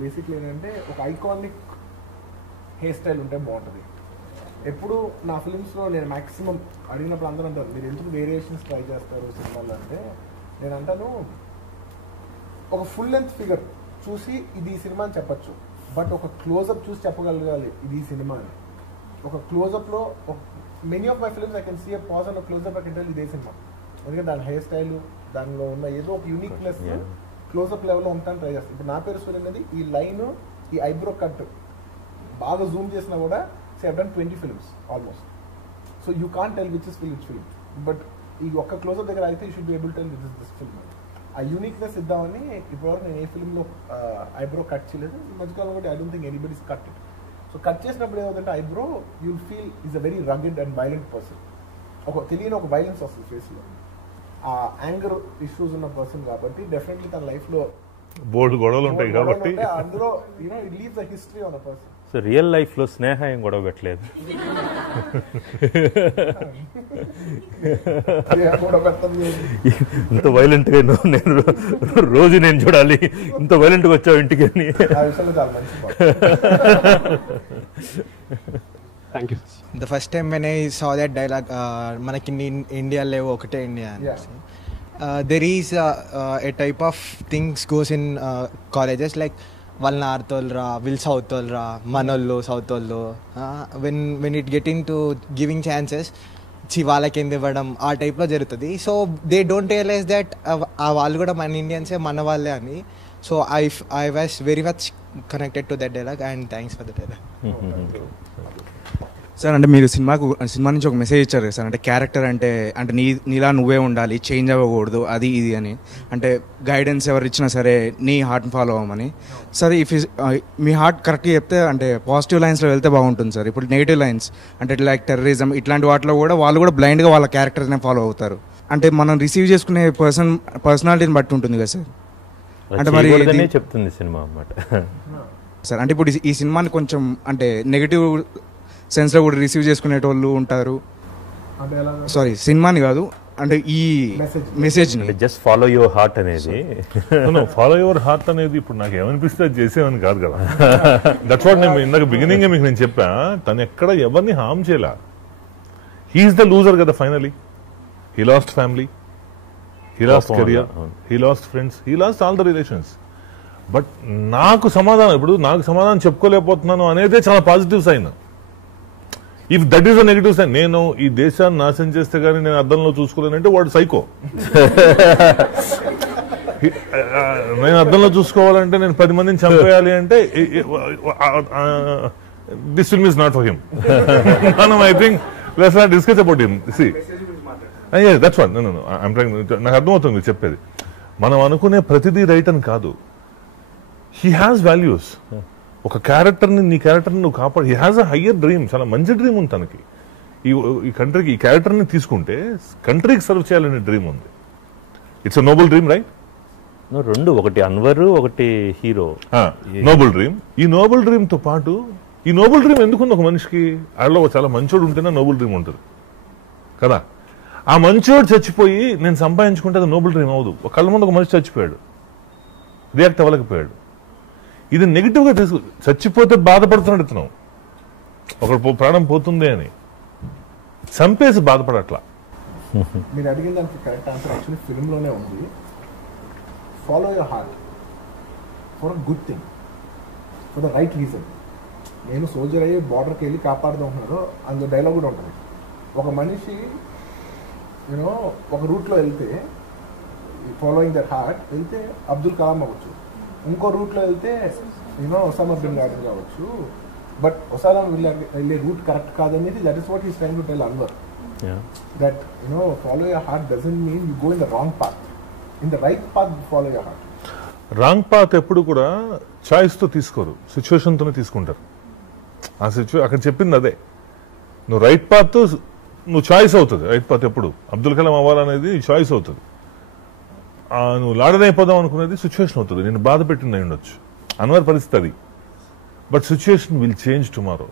బేసిక్లీ ఏంటంటే ఒక ఐకానిక్ హెయిర్ స్టైల్ ఉంటే బాగుంటుంది. ఎప్పుడు నా ఫిలిమ్స్లో నేను మ్యాక్సిమం అడిగినప్పుడు అందరూ అంటారు మీరు ఎందుకు వేరియేషన్స్ ట్రై చేస్తారు సినిమాలో అంటే, నేను అంటాను ఒక ఫుల్ లెంత్ ఫిగర్ చూసి ఇది ఈ సినిమా అని చెప్పచ్చు, బట్ ఒక క్లోజప్ చూసి చెప్పగలగాలి ఇది ఈ సినిమా అని. ఒక క్లోజప్లో many of my films I can see a pause and closeup I can tell ఇదే సినిమా. ఎందుకంటే దాని హెయిర్ స్టైల్, దానిలో ఉన్న ఏదో ఒక యూనిక్నెస్ క్లోజప్ లెవెల్లో ఉంటాను ట్రై చేస్తాను. ఇప్పుడు నా పేరు సూర్య అనేది ఈ లైన్, ఈ ఐబ్రో కట్ బాగా జూమ్ చేసినా కూడా say I done 20 films almost. So you can't tell which is which film, but ఈ ఒక్క క్లోజప్ దగ్గర అయితే you should be able tell which is this film. ఆ యూనిక్నెస్ ఇద్దామని ఇప్పటివరకు నేను ఏ ఫిల్మ్లో ఐబ్రో కట్ చేయలేదు. ఈ మధ్యకాలం ఒకటి I don't think anybody's cut it. So cut చేసినప్పుడు ఏమవుతుంటే eyebrow you'll feel is a very rugged and violent person. తెలియని ఒక వైలెన్స్ వస్తుంది ఫేస్లో. ఆ యాంగర్ ఇష్యూస్ ఉన్న పర్సన్ కాబట్టి డెఫినెట్లీ తన లైఫ్లో బోల్డ్ గొడవలు ఉంటాయి కాబట్టి అందులో it leaves a history on a person. So real లైఫ్లో స్నేహ ఏం గొడవ పెట్టలేదు. ఇంత వైలెంట్గా నేను రోజు నేను చూడాలి, ఇంత వైలెంట్గా వచ్చావు ఇంటికి అని. Thank you. The first time when I saw that dialogue, మనకి ఇండియా లేవు ఒకటే ఇండియా అని. There is a type of things goes in colleges like వాళ్ళు నార్త్ వాళ్ళరా, వీళ్ళు సౌత్ వాళ్ళరా, మనోళ్ళు సౌత్ వాళ్ళు. When it get in to giving chances వాళ్ళకి ఎందుకు ఇవ్వడం ఆ టైప్లో జరుగుతుంది. So they don't realise that వాళ్ళు కూడా మన ఇండియన్సే, మన వాళ్ళే అని. So I was very much connected to that dialogue and thanks for the dialogue. Sir అంటే మీరు సినిమా నుంచి ఒక మెసేజ్ ఇచ్చారు సార్, అంటే క్యారెక్టర్ అంటే నీలా నువ్వే ఉండాలి, చేంజ్ అవ్వకూడదు, అది ఇది అని. అంటే గైడెన్స్ ఎవరు ఇచ్చినా సరే నీ హార్ట్ని ఫాలో అవ్వమని. సరే మీ హార్ట్ కరెక్ట్గా చెప్తే అంటే పాజిటివ్ లైన్స్లో వెళ్తే బాగుంటుంది సార్. ఇప్పుడు నెగిటివ్ లైన్స్ అంటే లైక్ టెర్రరిజం ఇట్లాంటి వాటిలో కూడా వాళ్ళు కూడా బ్లైండ్గా వాళ్ళ క్యారెక్టర్నే ఫాలో అవుతారు. అంటే మనం రిసీవ్ చేసుకునే పర్సనాలిటీని బట్టి ఉంటుంది కదా సార్. అంటే మరి చెప్తుంది సినిమా అన్నమాట సార్. అంటే ఇప్పుడు ఈ సినిమాని కొంచెం అంటే నెగిటివ్ సెన్స్లో కూడా రిసీవ్ చేసుకునేటోళ్ళు ఉంటారు. సారీ సినిమాని కాదు, అంటే ఈ మెసేజ్ని జస్ట్ ఫాలో యువర్ హార్ట్ అనేది. ఫాలో యువర్ హార్ట్ అనేది ఇప్పుడు నాకు ఏమనిపిస్తే అది చేసేవని కాదు కదా. దట్స్ వాట్ నేను ఇందాక బిగినింగ్ మీకు నేను చెప్పా, తను ఎక్కడ ఎవరిని హార్మ్ చేయలే. హీఈస్ ద లూజర్ కదా finally. He lost family, he lost career, he lost friends, he lost all the relations. But నాకు సమాధానం చెప్పుకోలేకపోతున్నాను అనేదే చాలా positive sign. If that is a negative sign, నేను ఈ దేశాన్ని నాశనం చేస్తే గానీ నేను అద్దంలో చూసుకోలేనంటే వాడు సైకో. నేను అద్దంలో చూసుకోవాలంటే నేను 10 మందిని చంపేయాలి అంటే this film is not for him. I think let's not discuss about him. See that's what నాకు అర్థమవుతుంది మీరు చెప్పేది. మనం అనుకునే ప్రతిదీ రైట్ అని కాదు. He has values. ఒక క్యారెక్టర్ని, నీ క్యారెక్టర్ని నువ్వు కాపాడు. He has a higher dream, చాలా మంచి డ్రీమ్ ఉంది తనకి. ఈ కంట్రీకి ఈ క్యారెక్టర్ని తీసుకుంటే కంట్రీకి సర్వ్ చేయాలనే డ్రీమ్ ఉంది. It's a noble dream right. రెండు, ఒకటి అన్వర్, ఒకటి హీరో. Noble dream. ఈ నోబుల్ డ్రీమ్ తో పాటు ఈ నోబుల్ డ్రీమ్ ఎందుకుంది ఒక మనిషికి? ఆడలో చాలా మంచోడు ఉంటేనే నోబుల్ డ్రీమ్ ఉంటుంది కదా. ఆ మంచోడు చచ్చిపోయి నేను సంపాదించుకుంటే అది నోబుల్ డ్రీమ్ అవ్వదు. ఒక కళ్ళ ముందు ఒక మనిషి చచ్చిపోయాడు, రియాక్ట్ అవ్వలేకపోయాడు. ఇది నెగిటివ్ గా చచ్చిపోతే బాధపడుతున్నాడు ఇతను, ఒకడు ప్రాణం పోతుంది అని. చంపేసి బాధపడట్లా. మీరు అడిగిన దానికి కరెక్ట్ ఆన్సర్ యాక్చువల్లీ ఫిల్మ్లోనే ఉంది. Follow your heart for a good thing, for the right reason. నేను సోల్జర్ అయ్యి బార్డర్కి వెళ్ళి కాపాడుతూ ఉంటున్నాను, అందులో డైలాగ్ కూడా ఉంటుంది. ఒక మనిషి ఒక రూట్లో వెళ్తే, ఫాలోయింగ్ దట్ హార్ట్ వెళ్తే అబ్దుల్ కలాం అవ్వచ్చు, ఇంకో రూట్లో వెళ్తే ఒసామా బిన్ లాడెన్ కావచ్చు. బట్ ఒసామా వెళ్ళే రూట్ కరెక్ట్ కాదనేది that is what is trying to tell Anwar. That follow your heart doesn't mean you go in the wrong path. In the right path follow your heart. Wrong path ఎప్పుడు కూడా చాయిస్తో తీసుకోరు, సిచ్యువేషన్తోనే తీసుకుంటారు. ఆ అక్కడ చెప్పింది అదే. నువ్వు రైట్ పాత్ నువ్వు చాయిస్ అవుతుంది. రైట్ పాత్ ఎప్పుడు అబ్దుల్ కలాం అవ్వాలనేది చాయిస్ అవుతుంది. నువ్వు లాడన్ అయిపోదాం అనుకునేది సిచ్యువేషన్ అవుతుంది. నేను బాధ పెట్టింది అయి ఉండొచ్చు, అన్వర్ పరిస్థితి అది. But situation will change tomorrow,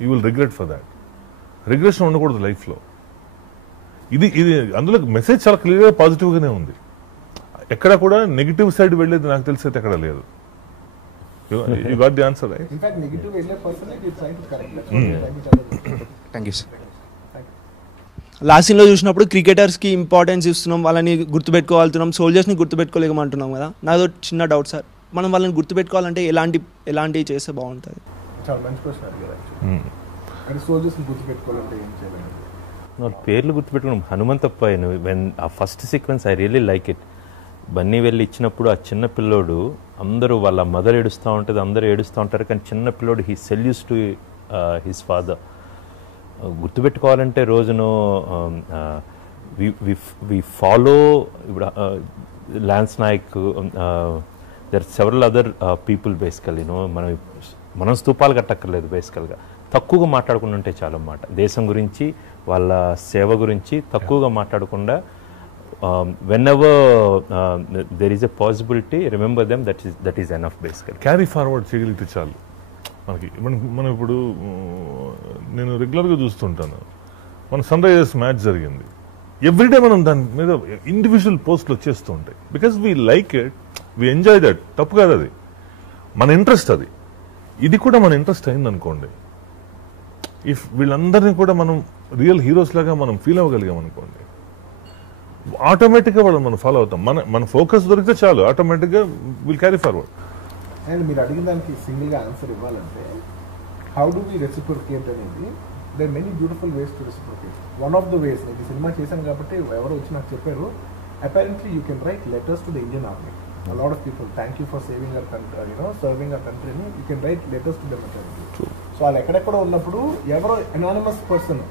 you will regret for that. Regression ఉండకూడదు లైఫ్లో. ఇది అందులో మెసేజ్ చాలా క్లియర్గా పాజిటివ్గానే ఉంది. ఎక్కడ కూడా నెగిటివ్ సైడ్ వెళ్ళేది నాకు తెలిసి అయితే ఎక్కడ లేదు. You got the answer right. Thank you sir. Last సీన్లో చూసినప్పుడు క్రికెటర్స్కి ఇంపార్టెన్స్ ఇస్తున్నాం, వాళ్ళని గుర్తుపెట్టుకోవాలుతున్నాం, సోల్జర్స్ని గుర్తుపెట్టుకోలేమంటున్నాం కదా. నాదో చిన్న డౌట్ సార్, మనం వాళ్ళని గుర్తుపెట్టుకోవాలంటే ఎలాంటివి చేస్తే బాగుంటుంది? చాలా మంచి క్వశ్చన్ అడిగారు. సోల్జర్స్ని గుర్తుపెట్టుకోవాలంటే ఏం చేయాలి? పేర్లు గుర్తుపెట్టుకున్నాం. హనుమంతప్ప ఆ first sequence I really like it. Bunny వెళ్ళి ఇచ్చినప్పుడు ఆ చిన్న పిల్లోడు, అందరూ వాళ్ళ మదర్ ఏడుస్తూ ఉంటుంది, అందరూ ఏడుస్తూ ఉంటారు, కానీ చిన్న పిల్లోడు హీ సెల్యూస్ టు హిస్ ఫాదర్. గుర్తుపెట్టుకోవాలంటే రోజును వి ఫాలో. ఇప్పుడు Lance Naik, there are several other people basically, మనం స్తూపాలు కట్టక్కర్లేదు బేసికల్గా, తక్కువగా మాట్లాడుకుంటూ ఉంటే చాలా అన్నమాట. దేశం గురించి వాళ్ళ సేవ గురించి తక్కువగా మాట్లాడకుండా whenever there is a possibility, remember them, that is enough basically. Carry forward చేయగలిగితే చాలు మనకి. మనం ఇప్పుడు నేను రెగ్యులర్గా చూస్తుంటాను, మన సన్ రైజర్స్ మ్యాచ్ జరిగింది, ఎవ్రీడే మనం దాని మీద ఇండివిజువల్ పోస్ట్లు వచ్చేస్తూ ఉంటాయి. Because we like it, we enjoy that. తప్పు కాదు అది, మన ఇంట్రెస్ట్ అది. ఇది కూడా మన ఇంట్రెస్ట్ అయింది అనుకోండి, ఇఫ్ వీళ్ళందరినీ కూడా మనం రియల్ హీరోస్ లాగా మనం ఫీల్ అవ్వగలిగాం అనుకోండి, ఆటోమేటిక్గా వాళ్ళని మనం ఫాలో అవుతాం. మన ఫోకస్ దొరికితే చాలు, ఆటోమేటిక్గా విల్ క్యారీ ఫార్వర్డ్. అండ్ మీరు అడిగిన దానికి సింగిల్గా ఆన్సర్ ఇవ్వాలంటే, హౌ డు వి రెసిప్రొకేట్ అనేది, there many beautiful ways to reciprocate. One of the ways, నేను ఈ సినిమా చేశాను కాబట్టి ఎవరు వచ్చి నాకు చెప్పారు, apparently you can write letters to the Indian army. A lot of people, thank you for saving our country, serving our country. You can write letters to them. So వాళ్ళు ఎక్కడెక్కడో ఉన్నప్పుడు ఎవరో అనానిమస్ పర్సన్,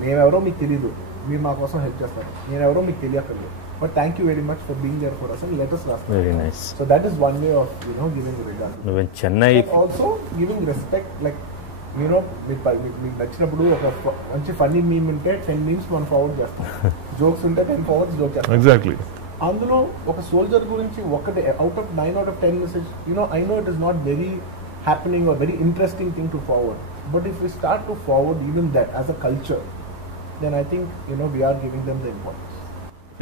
మేమెవరో మీకు తెలియదు, మీరు మా కోసం help చేస్తారు, నేనెవరో మీకు తెలియక్కర్లేదు, but thank you very much for being there for us అని లెటర్స్ రాస్తారు. Very nice. So that is one way of giving regard. Chennai also giving respect, like మీకు నచ్చినప్పుడు ఒక మంచి ఫన్నీ మీమ్ ఉంటే 10 మీమ్స్ మనం ఫార్వర్డ్ చేస్తాం, జోక్స్ ఉంటే 10 ఫార్వర్డ్స్ జోక్ చేస్తాం. ఎగ్జాక్ట్లీ. అందులో ఒక సోల్జర్ గురించి ఒకటి out of 9 out of 10 message, I know it is not very happening or very interesting thing to forward, but if we start to forward even that as a culture, then I think we are giving them the importance.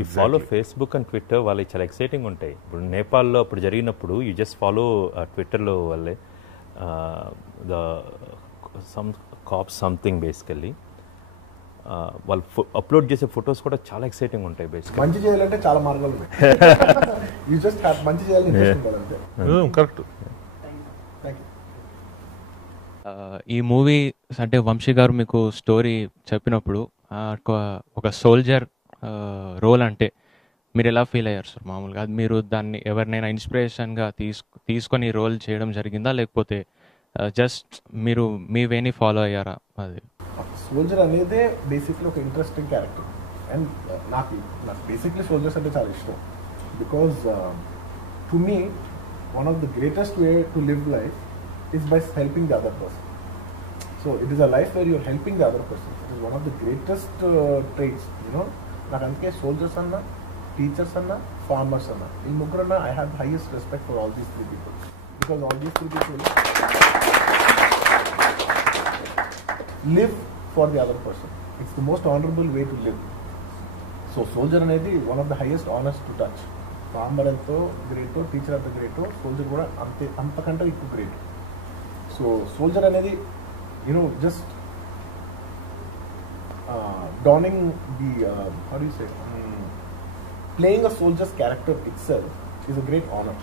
You follow Facebook and Twitter, వాళ్ళకి చాలా exciting ఉంటాయి. ఇప్పుడు నేపాల్లో అప్పుడు జరిగినప్పుడు you just follow ట్విట్టర్లో వాళ్ళే the some cop something basically, వాళ్ళు అప్లోడ్ చేసే ఫొటోస్ కూడా చాలా ఎక్సైటింగ్ ఉంటాయి. బేసిక్గా మంచి చేయాలంటే చాలా మార్గాలు ఉన్నాయి. యూ జస్ట్ మంచి చేయాలని కరెక్ట్. ఈ మూవీ అంటే వంశీ గారు మీకు స్టోరీ చెప్పినప్పుడు ఒక సోల్జర్ రోల్ అంటే మీరు ఎలా ఫీల్ అయ్యారు సార్? మామూలుగా మీరు దాన్ని ఎవరినైనా ఇన్స్పిరేషన్గా తీసుకొని రోల్ చేయడం జరిగిందా, లేకపోతే జస్ట్ మీరు మీ వేని ఫాలో అయ్యారా? అది సోల్జర్ అనేదే బేసిక్లీ ఒక ఇంట్రెస్టింగ్ క్యారెక్టర్, అండ్ నాకు బేసిక్లీ సోల్జర్స్ అంటే చాలా ఇష్టం. Because to me one of the greatest way to live life is by helping the other person. So it is a life where you are helping the other person. It is one of the greatest traits, నాకు అందుకే soldiers అన్నా, teachers అన్నా, farmers అన్నా, ఈ ముగ్గురన్నా I have the highest respect for all these 3 people, because all these 3 people live for the other person. It's the most honorable way to live. So soldier అనేది one of the highest honors to touch. Farmer ఎంతో గ్రేటో, teacher అంత గ్రేటో, soldier కూడా అంతకంటే ఎక్కువ great. So soldier అనేది just donning the how do you say playing a soldiers character itself is a great honour.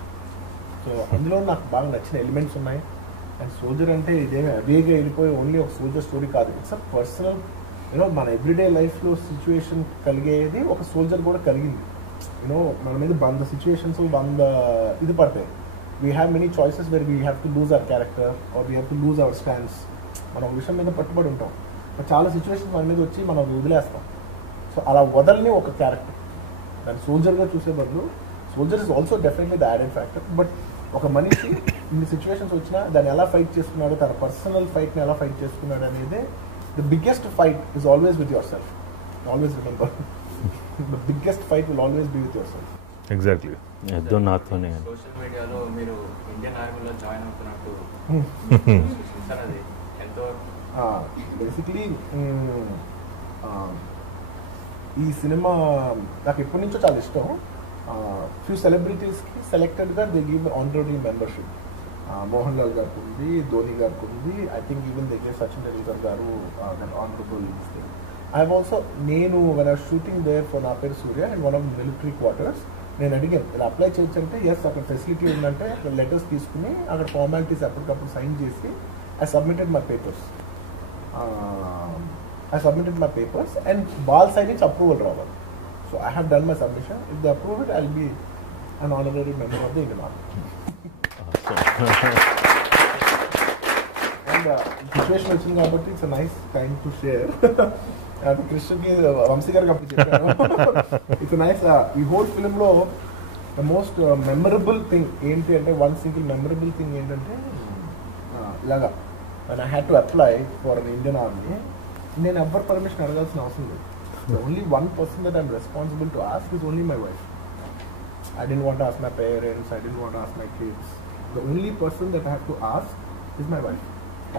So అందులో నాకు బాగా నచ్చిన ఎలిమెంట్స్ ఉన్నాయి. అండ్ సోల్జర్ అంటే ఇదేమీ అవేగా వెళ్ళిపోయి ఓన్లీ ఒక సోల్జర్ స్టోరీ కాదు, ఇట్స్ అ పర్సనల్ మన ఎవ్రీడే లైఫ్లో సిచ్యువేషన్ కలిగేది ఒక సోల్జర్ కూడా కలిగింది. మన మీద 100 సిచ్యువేషన్స్ 100 ఇది పడతాయి. We have many choices where we have to lose our character are we have to lose our stands. మనం ఒక విషయం మీద పట్టుబడి ఉంటాం, చాలా సిచ్యువేషన్స్ మన మీద వచ్చి మనం వదిలేస్తాం. సో అలా వదలని ఒక క్యారెక్టర్ దాన్ని సోల్జర్గా చూసే బదులు, soldier is also definitely the added factor, but ఒక మనిషి ఇన్ని సిచ్యువేషన్స్ వచ్చినా దాన్ని ఎలా ఫైట్ చేసుకున్నాడు, తన పర్సనల్ ఫైట్ని ఎలా ఫైట్ చేసుకున్నాడు అనేది the biggest fight is always with your self. Always remember, the biggest fight will always be with yourself. Exactly. ఏదో నాతోనే. సోషల్ మీడియాలో మీరు ఇండియన్ ఆర్మీలో జాయిన్ అవుతున్నట్టు అది ఎంతో బేసిక్లీ ఈ సినిమా నాకు ఎప్పటి నుంచో చాలా ఇష్టం. ఫ్యూ సెలబ్రిటీస్కి సెలెక్టెడ్గా they give honorary membership. Mohan Lal గారికి ఉంది, ధోని గారికి ఉంది, ఐ థింక్ ఈవెన్ దగ్గర సచిన్ టెండూల్కర్ గారు honourable thing. I've also, when I was shooting there for Na Peru Surya in one of the military quarters, నేను అడిగాను ఇలా అప్లై చేయొచ్చు అంటే, ఎస్ అక్కడ ఫెసిలిటీ ఉందంటే అక్కడ లెటర్స్ తీసుకుని అక్కడ ఫార్మాలిటీస్ అప్పటికప్పుడు సైన్ చేసి I submitted my papers and వాళ్ళ సైడ్ నుంచి అప్రూవల్ రావాలి. So I have done my submission. If they approve it I will be an honorary member of the Indian army. And situation వచ్చింది కాబట్టి it's a nice time to share. కృష్ణకి వంశీ గారికి అప్పుడు చెప్పాను. It's nice. ఈ whole ఫిలింలో the most memorable thing ఏంటి అంటే, వన్ సింగిల్ మెమరబుల్ థింగ్ ఏంటంటే, ఇలాగా and I had to apply for an Indian army. నేను ఎవ్వరు పర్మిషన్ అడగాల్సిన అవసరం లేదు. The only one person that I'm responsible to ask is only my wife. I didn't want to ask my parents, I didn't want to ask my kids. The only person that I have to ask is my wife.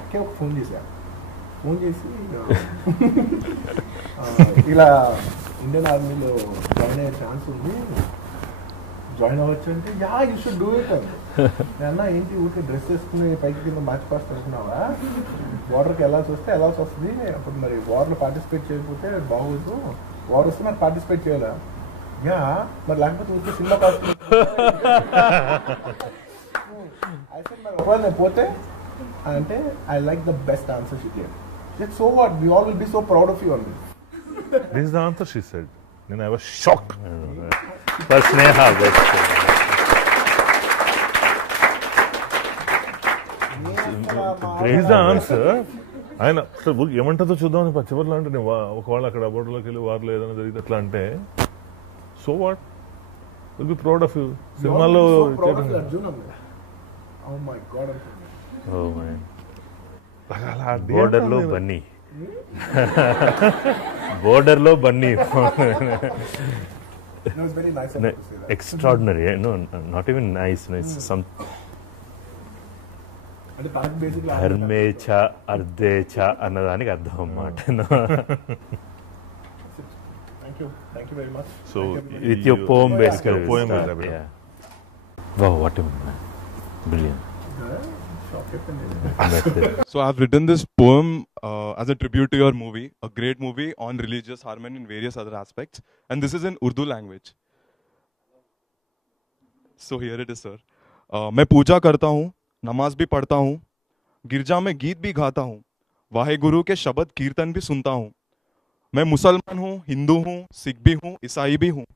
Okay, phone చేశాను. Phone చేసి ఇలా Indian ఆర్మీలో join అయ్యే chance ఉంది, join అవ్వచ్చు అంటే, yeah you should do it అని. అన్న ఏంటి ఊరికే డ్రెస్ వేసుకుని పైకి కింద మ్యాచ్ పాస్ట్ అనుకున్నావా, వాటర్కి వెళ్ళాల్సి వస్తే వెళ్ళాల్సి వస్తుంది, అప్పుడు మరి వాటర్లో పార్టిసిపేట్ చేయకపోతే బాగోదు, వాటర్ వస్తే మరి పార్టిసిపేట్ చేయాలా, యా మరి లేకపోతే ఊరికే సినిమా పార్టిసిపేట్ అయితే మరి ఒకవేళ నేను పోతే అంటే, I like the best answer she gave. So what, we all will be so proud of you on this. This is the answer she said. Then I was shocked. For Sneha, best. This is the answer. ఆయన ఏమంటుందో చూద్దామని చివరిలో అంటే, నేను ఒకవేళ అక్కడ బోర్డులోకి వెళ్ళి వారిలో ఏదైనా జరిగితే ఎట్లా అంటే, so what, will be proud of you. సినిమాలో బోర్డర్లో బన్నీ, బోర్డర్లో Bunny, extraordinary. No not even nice, some ధర్మే చ అర్ధే చ అన్నదానికి అర్థం అన్నమాట. Thank you very much. So with your poem basically. Poem Wow, what a brilliant. So I've written this poem as a tribute to your movie, a great movie on religious harmony and various other aspects, and this is in Urdu language. So here it is, sir. मैं पूजा करता हूँ, नमाज भी पढ़ता हूँ, गिरजा में गीत भी गाता हूँ, वाहेगुरु के शब्द कीर्तन भी सुनता हूँ. मैं मुसलमान हूँ, हिंदू हूँ, सिख भी हूँ, ईसाई भी हूँ.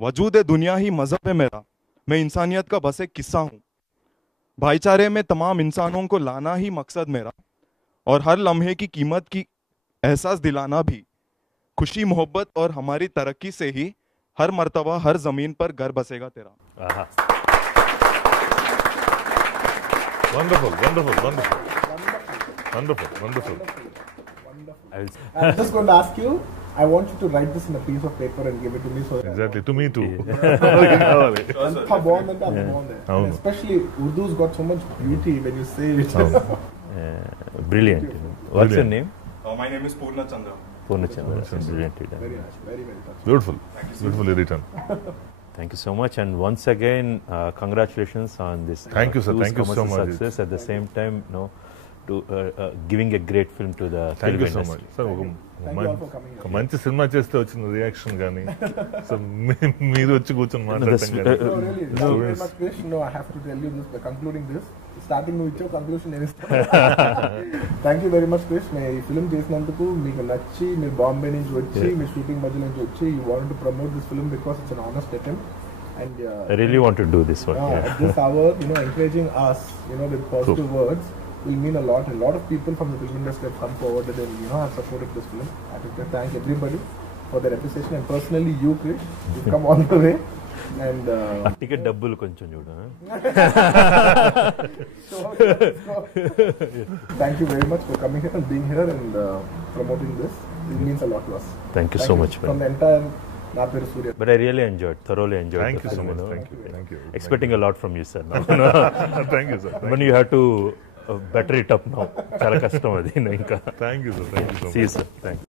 वजूद दुनिया ही मजहब है मेरा. मैं इंसानियत का बस एक किस्सा हूँ. भाईचारे में तमाम इंसानों को लाना ही मकसद मेरा, और हर लम्हे की कीमत की एहसास दिलाना भी. खुशी मोहब्बत और हमारी तरक्की से ही हर मर्तबा हर जमीन पर घर बसेगा तेरा. Wonderful, wonderful, wonderful, wonderful, wonderful. I'm just going to ask you, I want you to write this in a piece of paper and give it to me. So Exactly, to me too. అంతా బాగుందంటే అంత బాగుంది. Especially Urdu's got so much beauty when you say it. Brilliant. What's your name? My name is Purna Chandra. Purna Chandra. Brilliant. Very nice, very touching. Beautiful, beautifully written. Thank you so much, and once again, congratulations on this. Thank you, sir. Thank you so much. Success at the same time, to giving a great film to the Thank film you so industry. much. Sir, ఒక మంచి cinema చేస్తే వచ్చిన reaction కానీ, so మీరు వచ్చి కూర్చొని మాట్లాడటం కానీ. No, I have to tell you this by concluding this. Starting నువ్వు ఇచ్చే కంక్లూషన్ నేను ఇస్తాను. Thank you very much Krish. నేను ఈ ఫిల్మ్ చేసినందుకు మీకు నచ్చి, మీరు బాంబే నుంచి వచ్చి, మీ షూటింగ్ మధ్య నుంచి వచ్చి, you want to promote this film because it's an honest attempt. And I really want to do this one. At this hour, encouraging us, with positive words will mean a lot. A lot of people from the film industry have come forward and have supported this film. I would like to thank everybody for their appreciation, and personally you, Krish, you've come all the way. And ticket double కొంచెం చూడు. Thank you very much for coming here and being here and promoting this. It means a lot to us. Thank you so much, from the entire Naperu Surya. But I really thoroughly enjoyed. Thank the you so film, much. Thank you. Expecting a lot from you, sir. Thank you, sir. When you have to better it up now. చాలా కష్టం అది ఇంకా. Thank you, sir. Thank you so much. See you, sir. Thanks.